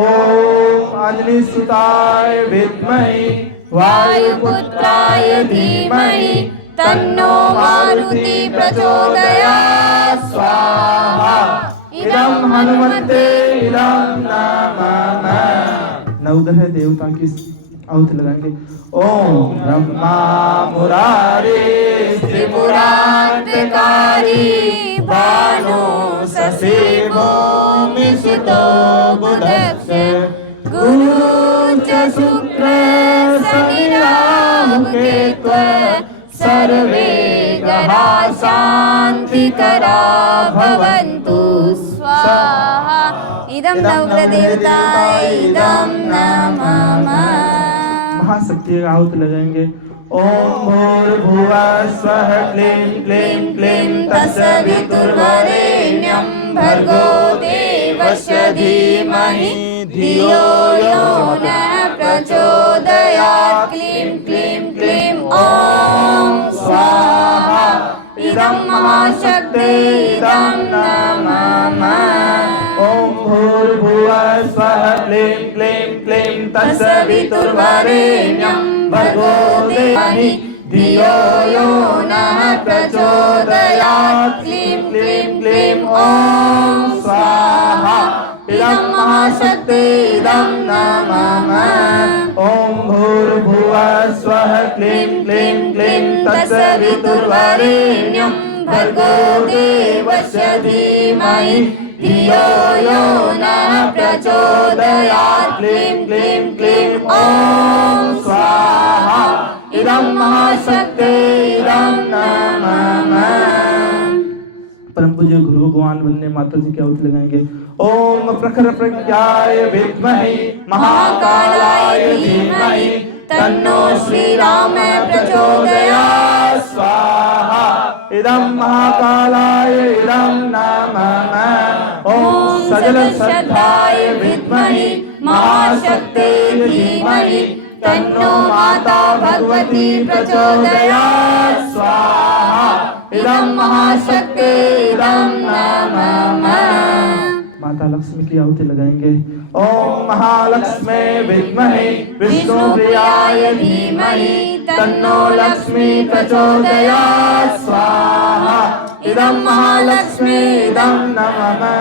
ओम अंजनी सुताय विद्महे वायुपुत्राय धीमहि तन्नो मारुति प्रचोदयात् स्वाहा इदं हनुमते इदं नमः। नवग्रह देवता की आहुति लगाएंगे। ओम ब्रह्मा मुरारे त्रिपुरांतकारी भानु ससेवो मिसुतो बुधक्ष गुरु च शुक्र शनि राहु केतु सर्वे ग्रहा शान्तिकरा भवन्तु स्वाहा इदं नवग्रहदेवताय इदं नमः। महाशक्ति का आहुति लगाएंगे। ओम भूर्भुवः स्वः क्लीं क्लीं क्लीं तत्सवितुर्वरेण्यं भर्गो देवस्य धीमहि धियो यो नः प्रचोदयात् क्लीं क्लीं क्लीं ॐ स्वाहा इदं महाशक्ते इदं नमः। ओम भूर्भुवः स्वः क्लीं क्लीं क्लीं तत्सवितुर्वरेण्यं भर्गो देवस्य धियो यो नः प्रचोदयात् क्लीं क्लीं क्लीं ॐ स्वाहा इदं महाशक्ते इदं नमः। ओम भूर्भुवः स्वः क्लीं क्लीं क्लीं तत्सवितुर्वरेण्यं भर्गो देवस्य धीमहि धियो यो नः प्रचोदयात् क्लीं क्लीं क्लीं ॐ स्वाहा इदं महाशक्ते इदं नमः। परम पूज्य गुरु भगवान वंदे माता जी की आहुति लगाएंगे। ओम प्रखर प्रज्ञाय विद्महे महाकालाय धीमहि तन्नो श्री राम प्रचोदयात् स्वाहा इदं महाकालाय इदं नमः। ओम सजल श्रद्धाय विद्महे महाशक्ते धीमहि तन्नो माता भगवती प्रचोदयात् स्वाहा इदं महाशक्ते इदं नमः। माता लक्ष्मी की आहुति लगाएंगे। ओम महालक्ष्मी विद्महे विष्णुप्रियाय धीमहि तन्नो लक्ष्मी प्रचोदयात् स्वाहा इदं महालक्ष्मी इदं नमः।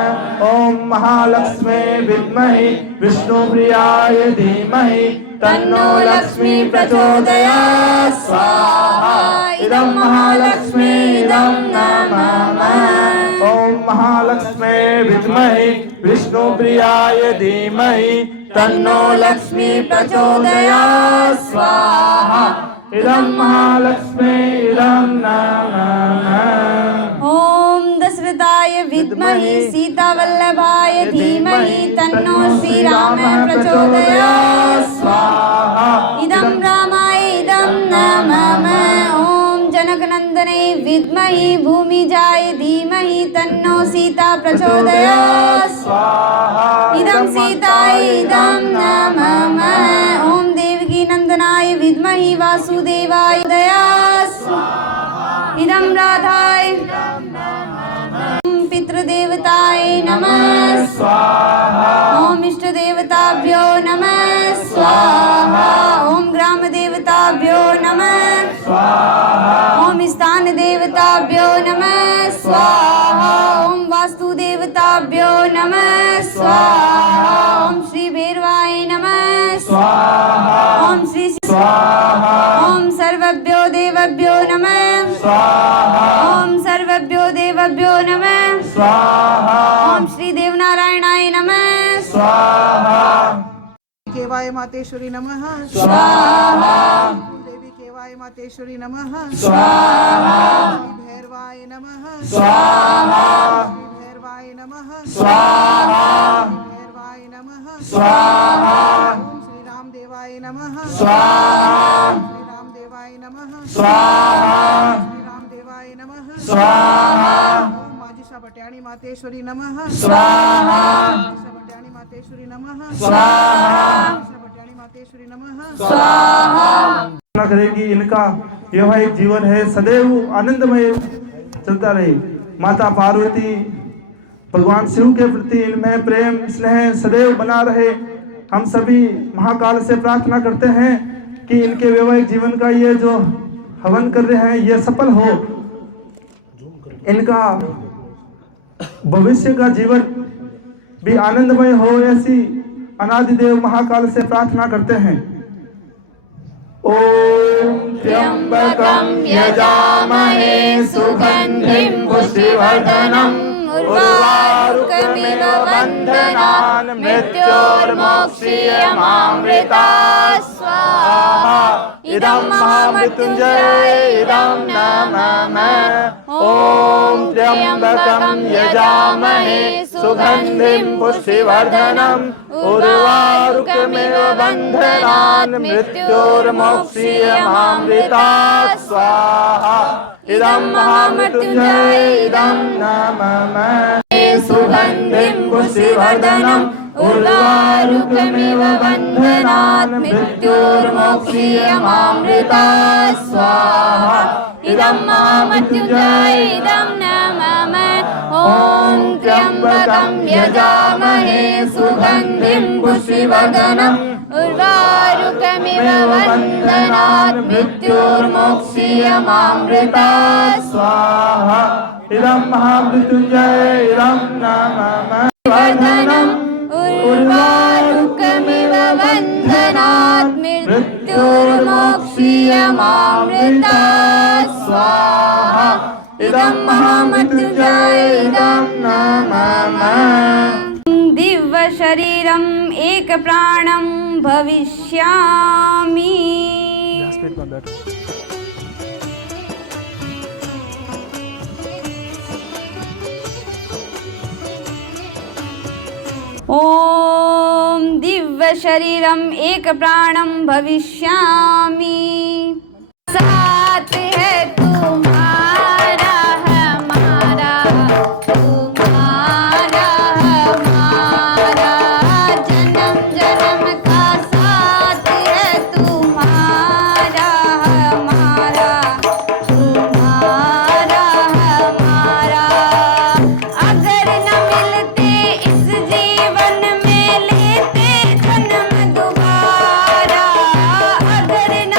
ओम महालक्ष्मी विद्महे विष्णुप्रियाय धीमहि तन्नो लक्ष्मी प्रचोदयात् स्वाहा इदं महालक्ष्मी इदं नमः। ओम महालक्ष्मी विद्महे विष्णुप्रियाय धीमहि तन्नो लक्ष्मी प्रचोदयात् स्वाहा इदं महालक्ष्मी इदं नमः। ओम दशरथाय विद्महे सीतावल्लभाय धीमहि तन्नो श्रीराम प्रचोदयात् स्वाहा इदं रामाय इदं नमः। ओम जनकनंदने विद्महे भूमिजाय धीमहि तन्नो सीता प्रचोदयात् स्वाहा इदं सीताय इदं नमः। ओम देवकी नंदनाय विद्महे वासुदेवाय दया राधाय ओम पितृदेवताय नमः स्वाहा। ओम इष्ट देवताभ्यो नमः स्वाहा। ओम ग्राम देवताभ्यो नमः स्वाहा। ओम स्थान देवताभ्यो नमः स्वाहा। ओम वास्तु देवताभ्यो नमः स्वाहा। ओम श्री भैरवाय नमः स्वाहा। ओम श्री स्वाहा। ओम सर्वभ्यो देवभ्यो नमः स्वाहा। ओम सर्वभ्यो देवभ्यो नमः स्वाहा। ओम श्री देवनारायणाय नमः स्वाहा। केवाय मातेश्वरी नमः स्वाहा। देवी केवाय मातेश्वरी नमः स्वाहा। भैरवाय नमः स्वाहा। भैरवाय नमः स्वाहा। भैरवाय नमः स्वाहा। ओम श्री राम देवाय नमः स्वाहा। श्री राम देवाय नमः स्वाहा। श्री राम देवाय नमः स्वाहा। ओम माजिशा भट्याणी मातेश्वरी नमः स्वाहा। माजिशा भट्याणी मातेश्वरी नमः स्वाहा। माजिशा भट्याणी मातेश्वरी नमः स्वाहा। प्रार्थना करें कि इनका वैवाहिक जीवन है सदैव आनंदमय चलता रहे। माता पार्वती भगवान शिव के प्रति इनमें प्रेम स्नेह सदैव बना रहे। हम सभी महाकाल से प्रार्थना करते हैं कि इनके वैवाहिक जीवन का ये जो हवन कर रहे हैं ये सफल हो, इनका भविष्य का जीवन भी आनंदमय हो, ऐसी अनादिदेव महाकाल से प्रार्थना करते हैं। ओम त्र्यंबकं यजामहे सुगंधिं पुष्टिवर्धनम् उर्वारुकमिव बन्धनान् मृत्योर्मोक्षीयमामृतात् स्वाहा। इदं महामृत्युञ्जय इदं नमामः। ओम त्र्यंबकं यजामहे सुगंधिं पुष्टिवर्धनम् उर्वारुकमिव बन्धनान् मृत्योर्मोक्षीयमामृतात् स्वाहा। इदं महामृत्युञ्जय इदं नमामः। सुगंधिं पुष्टिवर्धनम् उर्वारुकमिव बन्धनान् मृत्योर्मोक्षीयमामृतात् स्वाहा। इदं महामृत्युञ्जय इदं नमामः। ओम त्र्यंबकं यजामहे सुगंधिं पुष्टिवर्धनम् उर्वारुकमिव बन्धनान् मृत्योर्मोक्षीयमामृतात् स्वाहा। इदं महामृत्युञ्जय इदं नमामः। वर्धनम् उर्वारुकमिव बन्धनात् मृत्योर्मोक्षीयमामृतात् स्वाहा। इदं महामृत्युञ्जय इदं नमामः। दिव्य शरीरम् एक प्राणं भविष्यामि। ओम दिव्य शरीरम एक प्राणम भविष्यामि। साथ है तुम्हारा हमारा, तुम्हारा हमारा जन्म जन्म का साथ है तुम्हारा हमारा, तुम्हारा हमारा। अगर न मिलते इस जीवन में लेते जन्म दोबारा, अगर न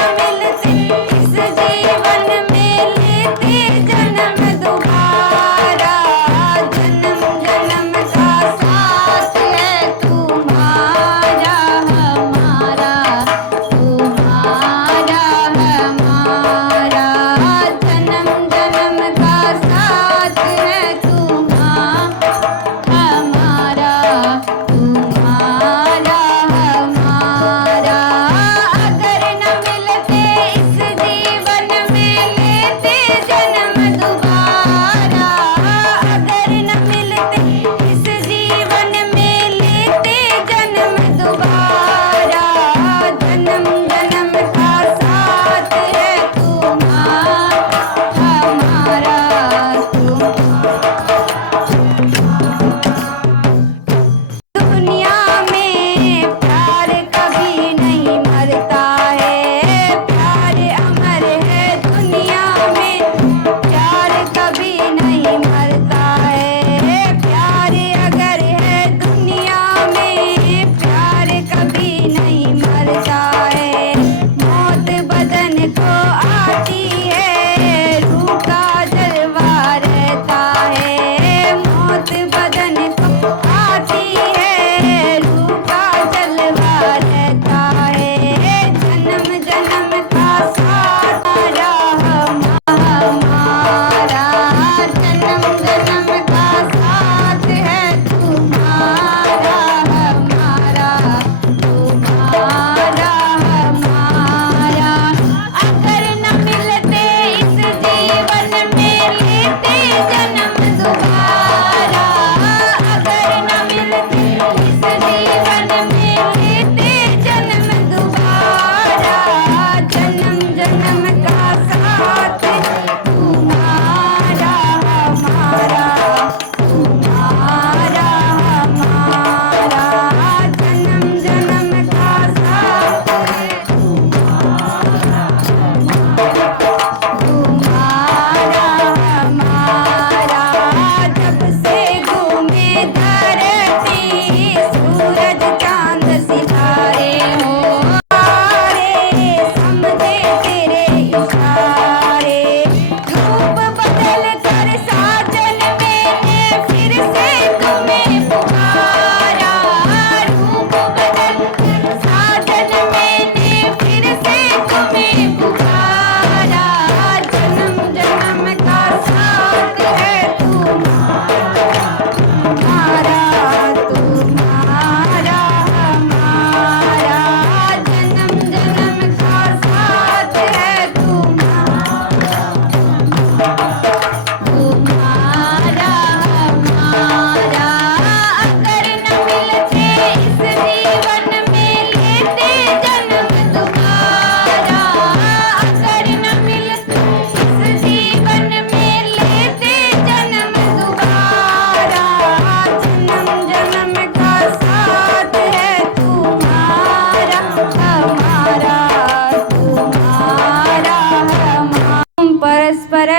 परस्पर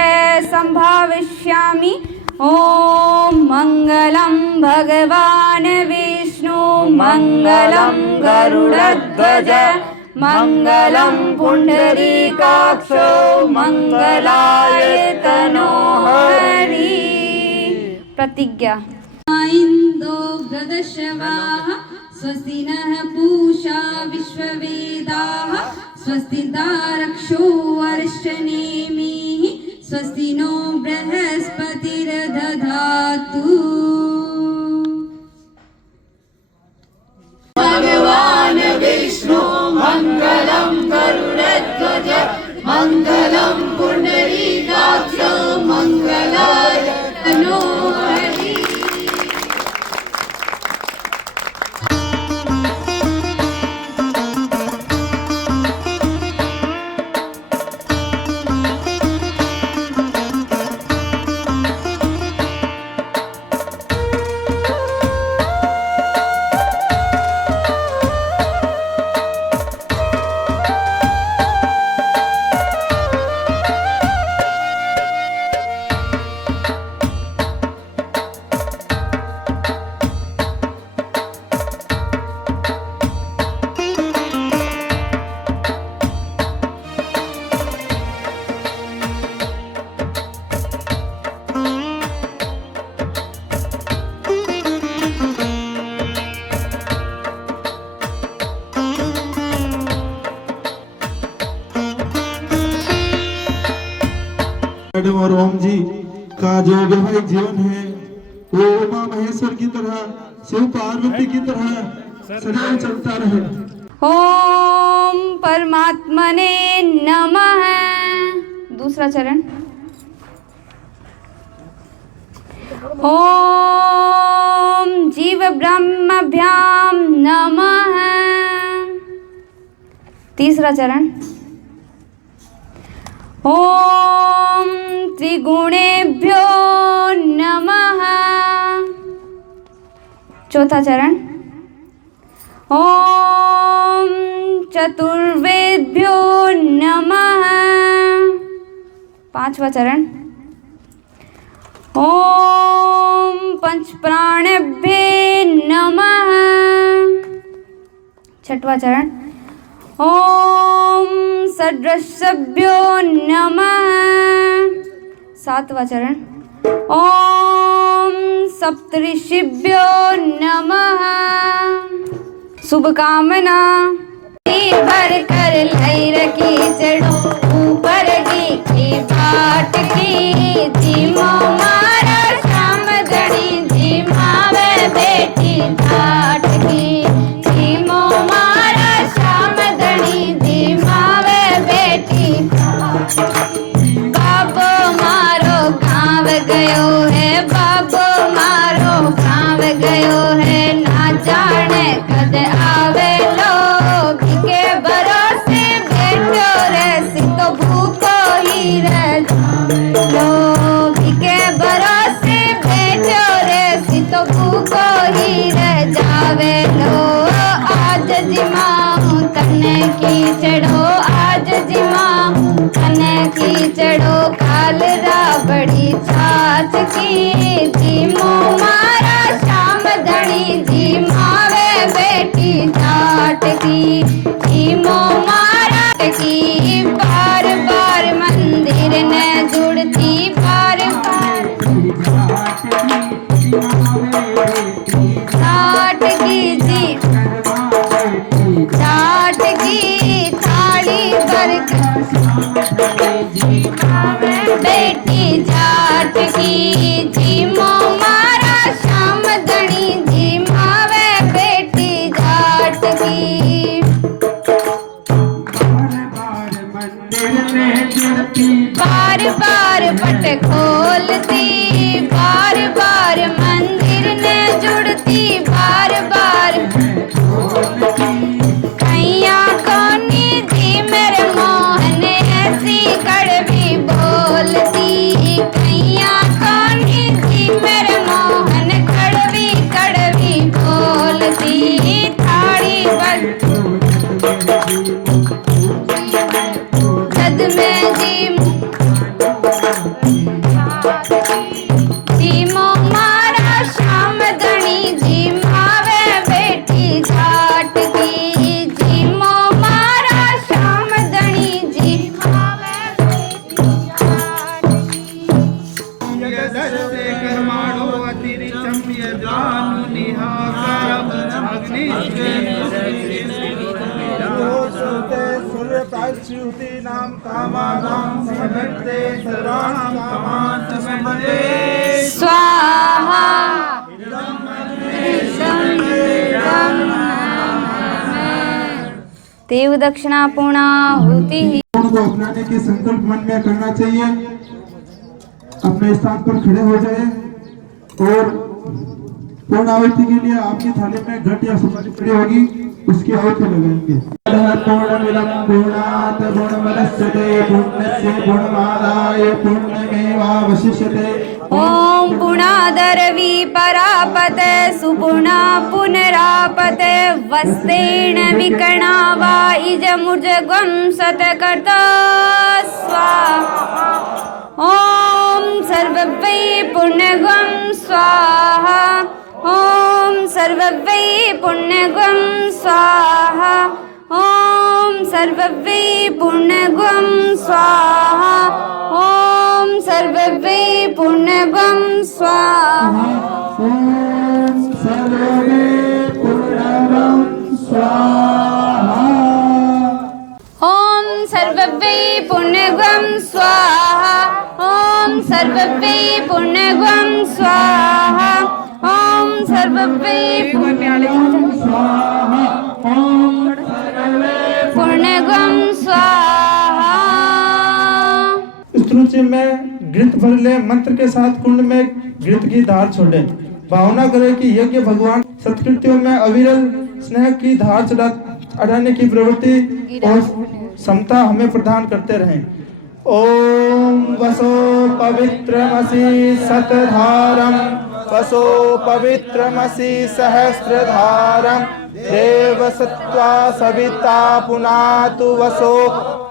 संभाविष्यामि। ॐ मङ्गलं भगवान् विष्णु मङ्गलं गरुडध्वज मङ्गलं पुण्डरीकाक्षो मङ्गलाय तनोहरि। प्रतिज्ञा। इन्दो वृदश्रवाः स्वस्ति नः पूषा विश्ववेदाः स्वस्ति दारक्षो अरिष्टनेमिः स्वस्ति नो बृहस्पतिर्दधातु। भगवान् विष्णु मङ्गलं गरुडध्वज मङ्गलं पुण्डरीकाक्ष मङ्गलाय तनोहरि। मैडम और ओम जी का जो वैवाहिक जीवन है वो उमा महेश्वर की तरह शिव पार्वती की तरह सदैव चलता रहे। ओम परमात्मने नमः। दूसरा चरण। ओम जीव ब्रह्मभ्याम नमः। तीसरा चरण। ओम त्रिगुणेभ्यो नमः। चौथा चरण। ओम चतुर्वेद्यो नमः। पांचवा चरण। ओम पंचप्राणेभ्ये नमः। छठवा चरण। ओम षड्रसभ्यो नमः। सातवां चरण। ओम सप्तऋषिभ्यो नमः। शुभकामना। भर कर लाई रखी चढ़ो ऊपर की बाट की जीमो मारा शाम धड़ी जीमावे बेटी ठाट की जीमो मारा शाम धड़ी जीमावे बेटी बाबो मारो गाँव गयो है बाबो मारो गाँव गयो है ना जाने कद आवे लोग के भरोसे बैठो रे सितो भूखो ही रह लोग के भरोसे बैठो रे सितो भूखो ही रह जावे लो आज जिमाऊं तने की चढ़ो आज जिमाऊं तने की चढ़ो काल राबड़ी छाछ की जीमो मारा शाम धड़ी जी मावे बेटी जाट की जीमो मारा की बार बार मंदिर ने जुड़ती बार बार जाट की जी जाट की थाली भर बेटी जाट की जीमो मारा शाम धड़ी जी मावे बेटी जाट की बार बार पट खोलती बार बार मंदिर ने जुड़ती बार बार कैया कोनी जी मेरे मोहन ऐसी कड़वी बोलती कैया कोनी जी मेरे मोहन कड़वी कड़वी बोलती थाड़ी बज जद में जी श्रुतीनां कामानां समन्विते सर्वाणां कामान् समन्विते स्वाहा देव दक्षिणा पूर्णाहुति। को अपनाने के संकल्प मन में करना चाहिए। अपने स्थान पर खड़े हो जाए और पूर्णाहुति के लिए आपकी थाली में घट या सुपारी पड़ी होगी, उसकी आहुति लगाएंगे। पूर्णमिदं पूर्णात् पूर्णमुदच्यते पूर्णस्य पूर्णमादाय पूर्णमेवावशिष्यते। ओम पूर्णादरवी परापते सुपूर्णा पुनरापते वस्तेन विकर्णा वा इजमुर्जगं सतकर्ता स्वाहा। ओम सर्ववै पुण्यगं स्वाहा। ओम सर्ववै पुण्यगं स्वाहा। ओम सर्ववै पुण्यगं स्वाहा। ओम सर्ववै पुण्यगं स्वाहा। ओम सर्वे पूर्णमं स्वाहा। ओम सर्ववै पुण्यगं स्वाहा। ओम सर्ववै पुण्यगं स्वाहा। ओम सर्ववै पुण्यगं स्वाहा। स्तुति में घृत भर ले, मंत्र के साथ कुंड में घृत की धार छोड़े। भावना करें कि यज्ञ भगवान सत्कृत्यों में अविरल स्नेह की धार चढ़ाने की प्रवृत्ति और क्षमता हमें प्रदान करते रहें। ओम वसो पवित्रमसि शतधारम वसो पवित्रमसि सहस्रधारम देव सत्वा सविता पुनातु वसो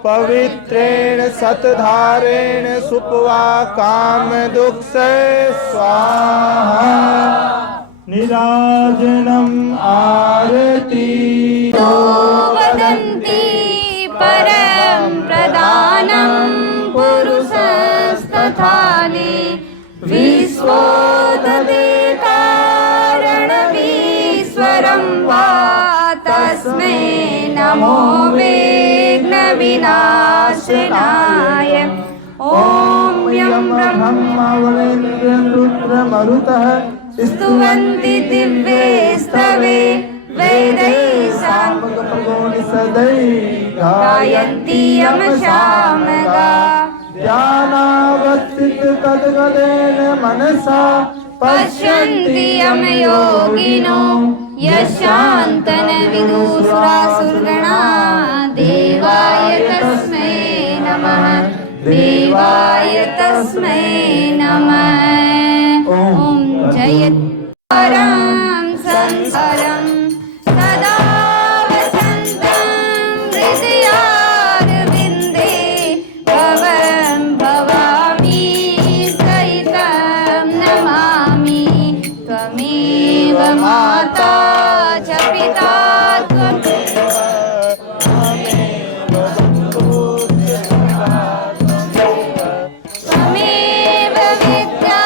पवित्रेण शतधारेण सुपवा काम दुख से स्वाहा। निराजनम आरती वदन्ति परं प्रदानं पुरुषस्तथानि विश्वोदते कारणमीश्वरं वा तस्मै नमो विघ्नविनाशनाय। ॐ यं ब्रह्मवरेन्द्रं रुद्रमरुतः स्तुवन्ति दिव्यैस्तवे वेदैः सामगमगोनिषदैः गायन्ति यमशामगा। ध्यानावस्थित तद्गदेन मनसा पश्यन्ति यमयोगिनो यशान्तन विदुषुरासुरगणा। देवाय तस्मै नमः। देवाय तस्मै नमः। ॐ जयत् परं संसारं सदा वसन्तं हृदयारविन्दे भवं भवामि सहितं नमामि। त्वमेव माता च पिता त्वमेव विद्या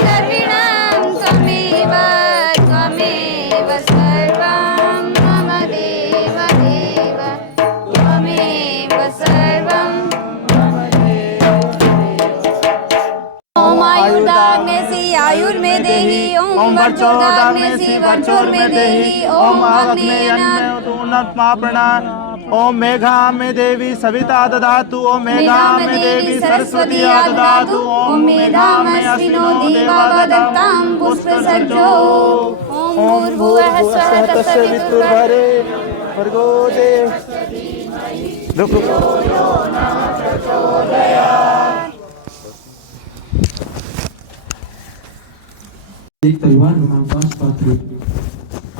द्रविणं त्वमेव त्वमेव सर्वं मम देव देव त्वमेव सर्वं। ओम आयुर्दाग्नेसि आयुर्मे देहि। ओम वर्चोदाग्नेसि वर्चोर्मे देहि। ओम अग्नेयन ओम मेघा में देवी सविता ददातु। ओम मेघा में देवी सरस्वती ददातु। ओम मेधामस्विनो देवा दत्तां पुष्पसज्जो। ओम भूर्भुवः स्वः तत्सवितुर्वरे भर्गो देव। एक तलवार नुमा पांच पात्र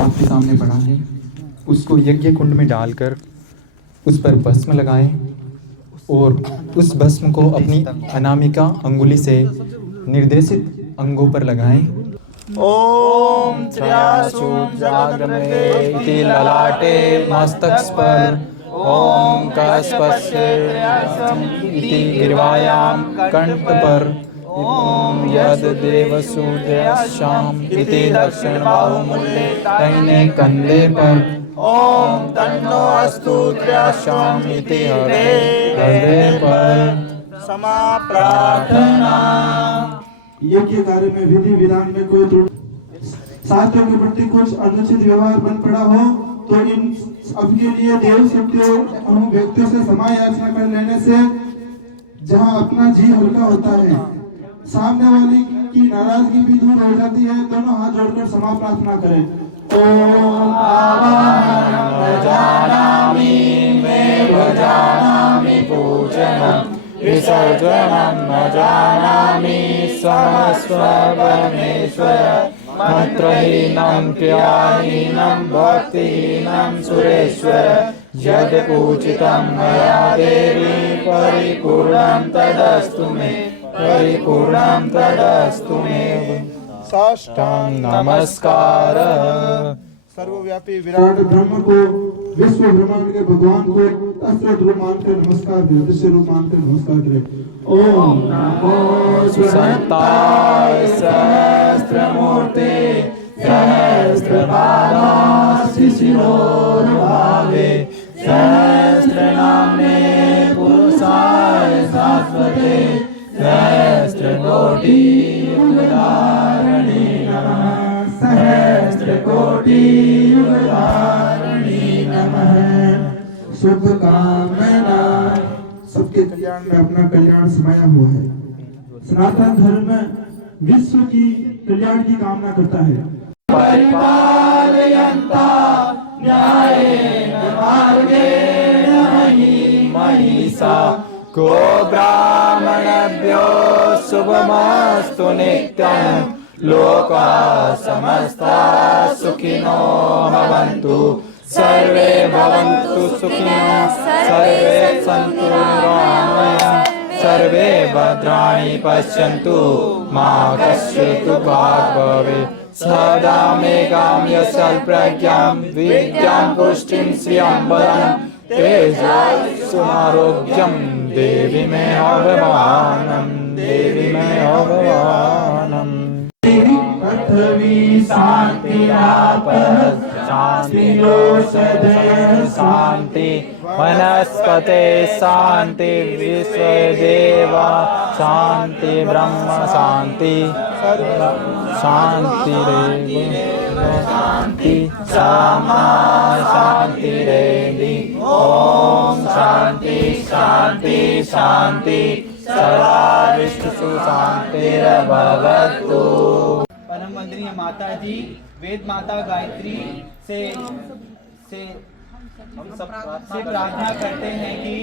आपके सामने पड़ा है, उसको यज्ञ कुंड में डालकर उस पर भस्म लगाएं और उस भस्म को अपनी अनामिका अंगुली से निर्देशित अंगों पर लगाएं। ओम त्र्यासु जागरणे इति ललाटे मस्तकस्पर ओम कस्पस्य इति गिर्वायां कंठ पर ओम यद देवसूर्याश्याम इति दक्षिण बाहुमूले दाहिने कंधे पर ओम तन्नो अस्तु त्रयास्वामिति हृदय पर समा प्रार्थना। यज्ञ कार्य में विधि विधान में कोई त्रुटि, साथियों के प्रति कुछ अनुचित व्यवहार बन पड़ा हो तो इन सबके लिए देव शक्तियों व्यक्तियों से क्षमा याचना कर लेने से जहां अपना जी हल्का होता है, सामने वाले की नाराजगी भी दूर हो जाती है। दोनों हाथ जोड़कर क्षमा प्रार्थना करें। ओम आवाहनम जानामि मैं भजानामि पूजनम विसर्जनम न जानामि समस्व परमेश्वर मत्रहीनं क्रियाहीनं भक्तिहीनं सुरेश्वर यद् पूजितं मया देवी परिपूर्णं तदस्तु मे परिपूर्णं तदस्तु मे। साष्टांग नमस्कार। सर्वव्यापी विराट ब्रह्म को, विश्व ब्रह्मांड के भगवान को तत्व रूप मानकर नमस्कार करें, दृश्य रूप मानकर नमस्कार करें। ओम नमो संताय सहस्त्रमूर्ते सहस्रपादास्ति शिरोरुभावे सहस्रनाम्ने पुरुषाय शाश्वते सहस्रकोटि युगधारिणे नमः सहस्रकोटि युगधारिणे नमः। शुभ कामना, सबके कल्याण में अपना कल्याण समाया हुआ है। सनातन धर्म विश्व की कल्याण की कामना करता है। परिपालयन्ता न्यायेन मार्गेण महिषा को ब्राह्मणभ्यो शुभमस्तु नित्यं लोकाः समस्ताः सुखिनो भवन्तु सर्वे भवन्तु सुखिनः सर्वे सन्तु निरामयाः सर्वे भद्राणि पश्यन्तु मा कश्चित् दुःखात् भवेत् सदा मे काम्यस्य प्रज्ञां विद्यां पुष्टिं श्रियं बलं तेजस्सुमारोग्यं देवी मे भगवानं देवी मे भगवानं। पृथ्वी शान्तिरापः शान्तिरोषधयः शान्ति वनस्पते शान्ति विश्वदेवा शान्ति ब्रह्म शान्ति शान्तिरेव शान्ति सामा शान्तिरेधि। ओम शान्ति शान्ति शान्ति सदा विष्णु शान्तिर्भवतु। परम वंदनीय माता जी वेद माता गायत्री से प्रार्थना करते हैं कि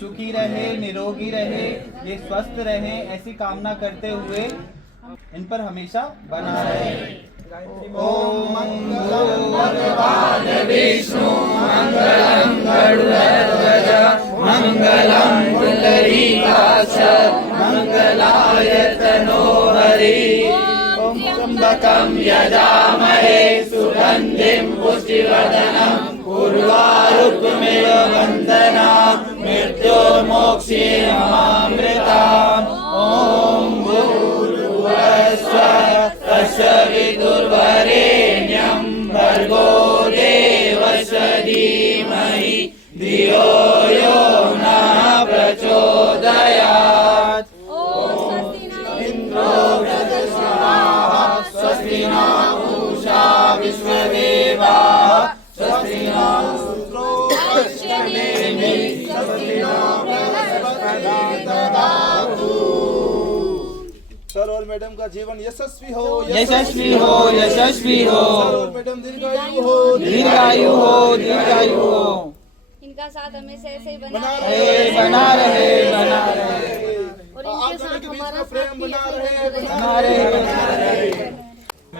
सुखी रहे, निरोगी रहे, ये स्वस्थ रहे, ऐसी कामना करते हुए इन पर हमेशा बना रहे। ओम मंगलम भगवान विष्णु मंगलम गरुड़ध्वज मंगलम पुंडरीकाक्ष मंगलाय तनोहरि। ओम त्र्यंबकं यजामहे सुगंधिं पुष्टिवर्धनम् उर्वारुकमिव बन्धनात् मृत्योर्मोक्षीयमामृताम्। ओम भूर्भुवस्सुवः तस्य विदुर्वरेण्यं भर्गो देवस्य धीमहि धियो यो नः प्रचोदयात्। इंद्रो वृद्धस्वाः स्वस्ति न पूषा विश्वदेवाः स्वस्ति न शुक्रो अश्विनी स्वस्ति न बृहस्पतिर्दधातु। सर और मैडम का जीवन यशस्वी हो, यशस्वी हो, यशस्वी हो। सर और मैडम दीर्घायु हो, दीर्घायु हो, दीर्घायु हो। इनका साथ हमेशा ऐसे ही बना रहे, बना रहे, बना रहे। और इनके साथ हमारा प्रेम बना रहे, बना रहे, बना रहे।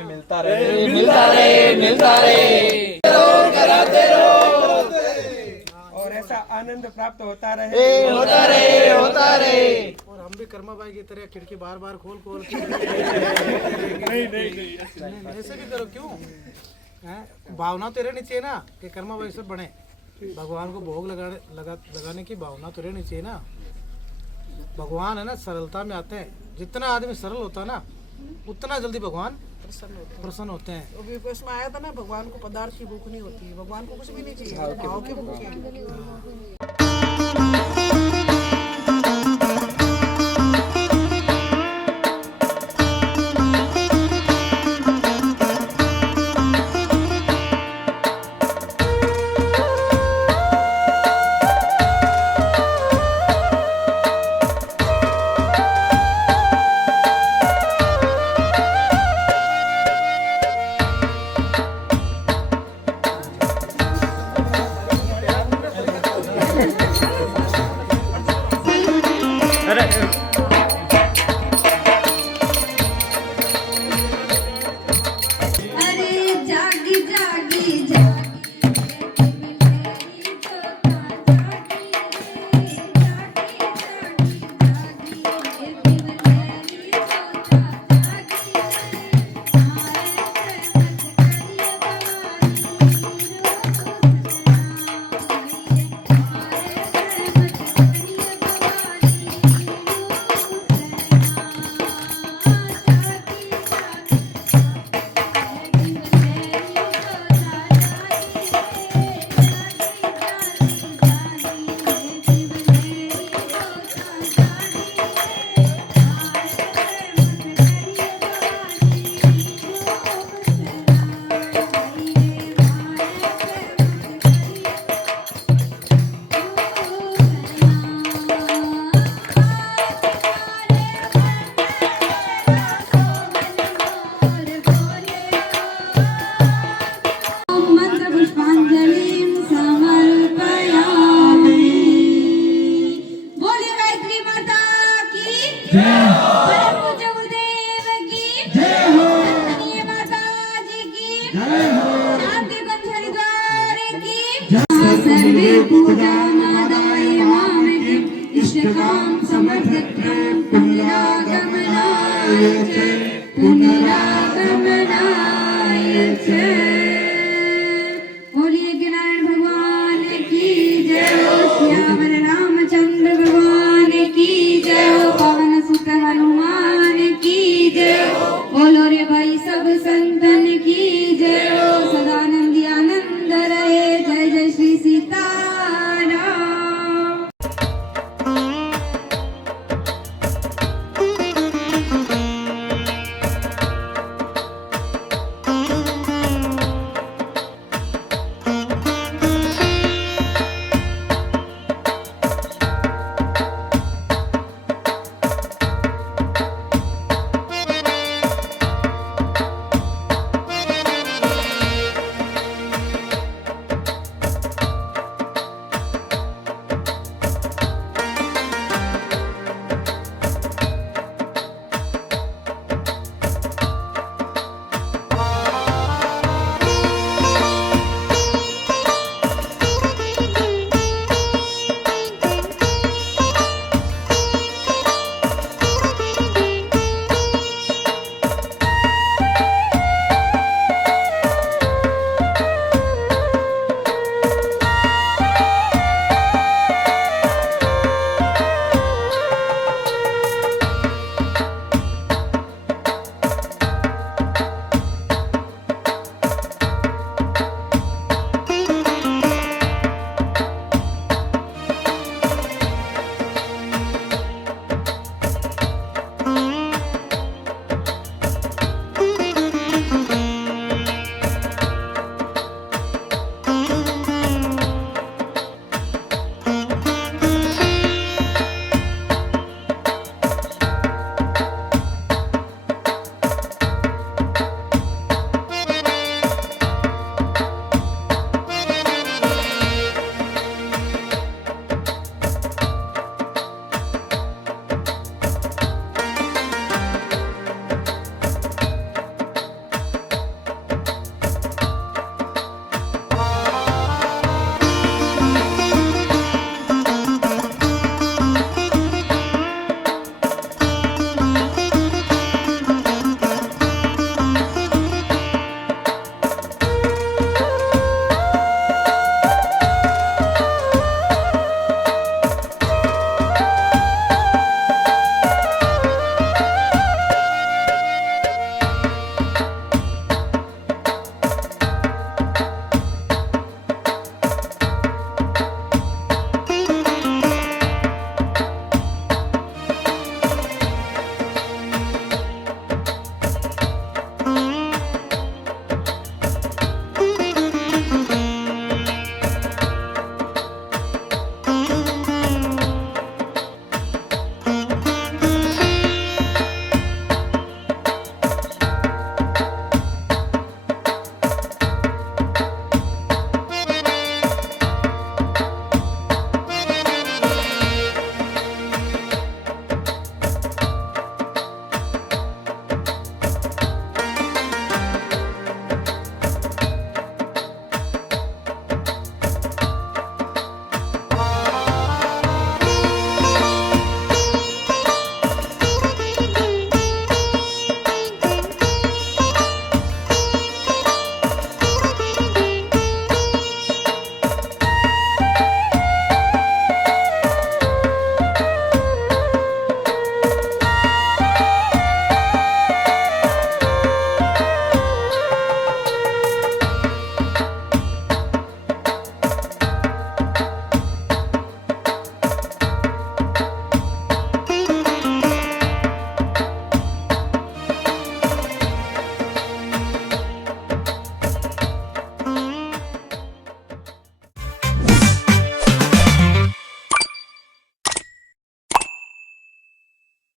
मिलता रहे, मिलता रहे, मिलता रहे। कराते रहो और ऐसा आनंद प्राप्त होता रहे, होता रहे, होता रहे। और हम भी कर्मा भाई की तरह खिड़की बार बार खोल खोल नहीं ऐसे भी करो। क्यों भावना तो रहनी चाहिए ना कि कर्मा भाई सब बने, भगवान को भोग लगाने की भावना तो रहनी चाहिए ना। भगवान है ना सरलता में आते हैं, जितना आदमी सरल होता है ना उतना जल्दी भगवान प्रसन्न होते हैं। अभी उसमें आया था ना, भगवान को पदार्थ की भूख नहीं होती है, भगवान को कुछ भी नहीं चाहिए, भाव की भूख है। अरे जागी जागी जागी मंत्र पुष्पांजलिं समर्पयामि। बोलिए गायत्री माता की जय, परम पूज्य गुरुदेव की जय हो, आदरणीय माता जी की जय हो, शांति पंच हरिद्वार की जय। सर्वे पूजा नादाय मामके इष्टकाम समर्थक्रे पुनरागमनाय च पुनरागमनाय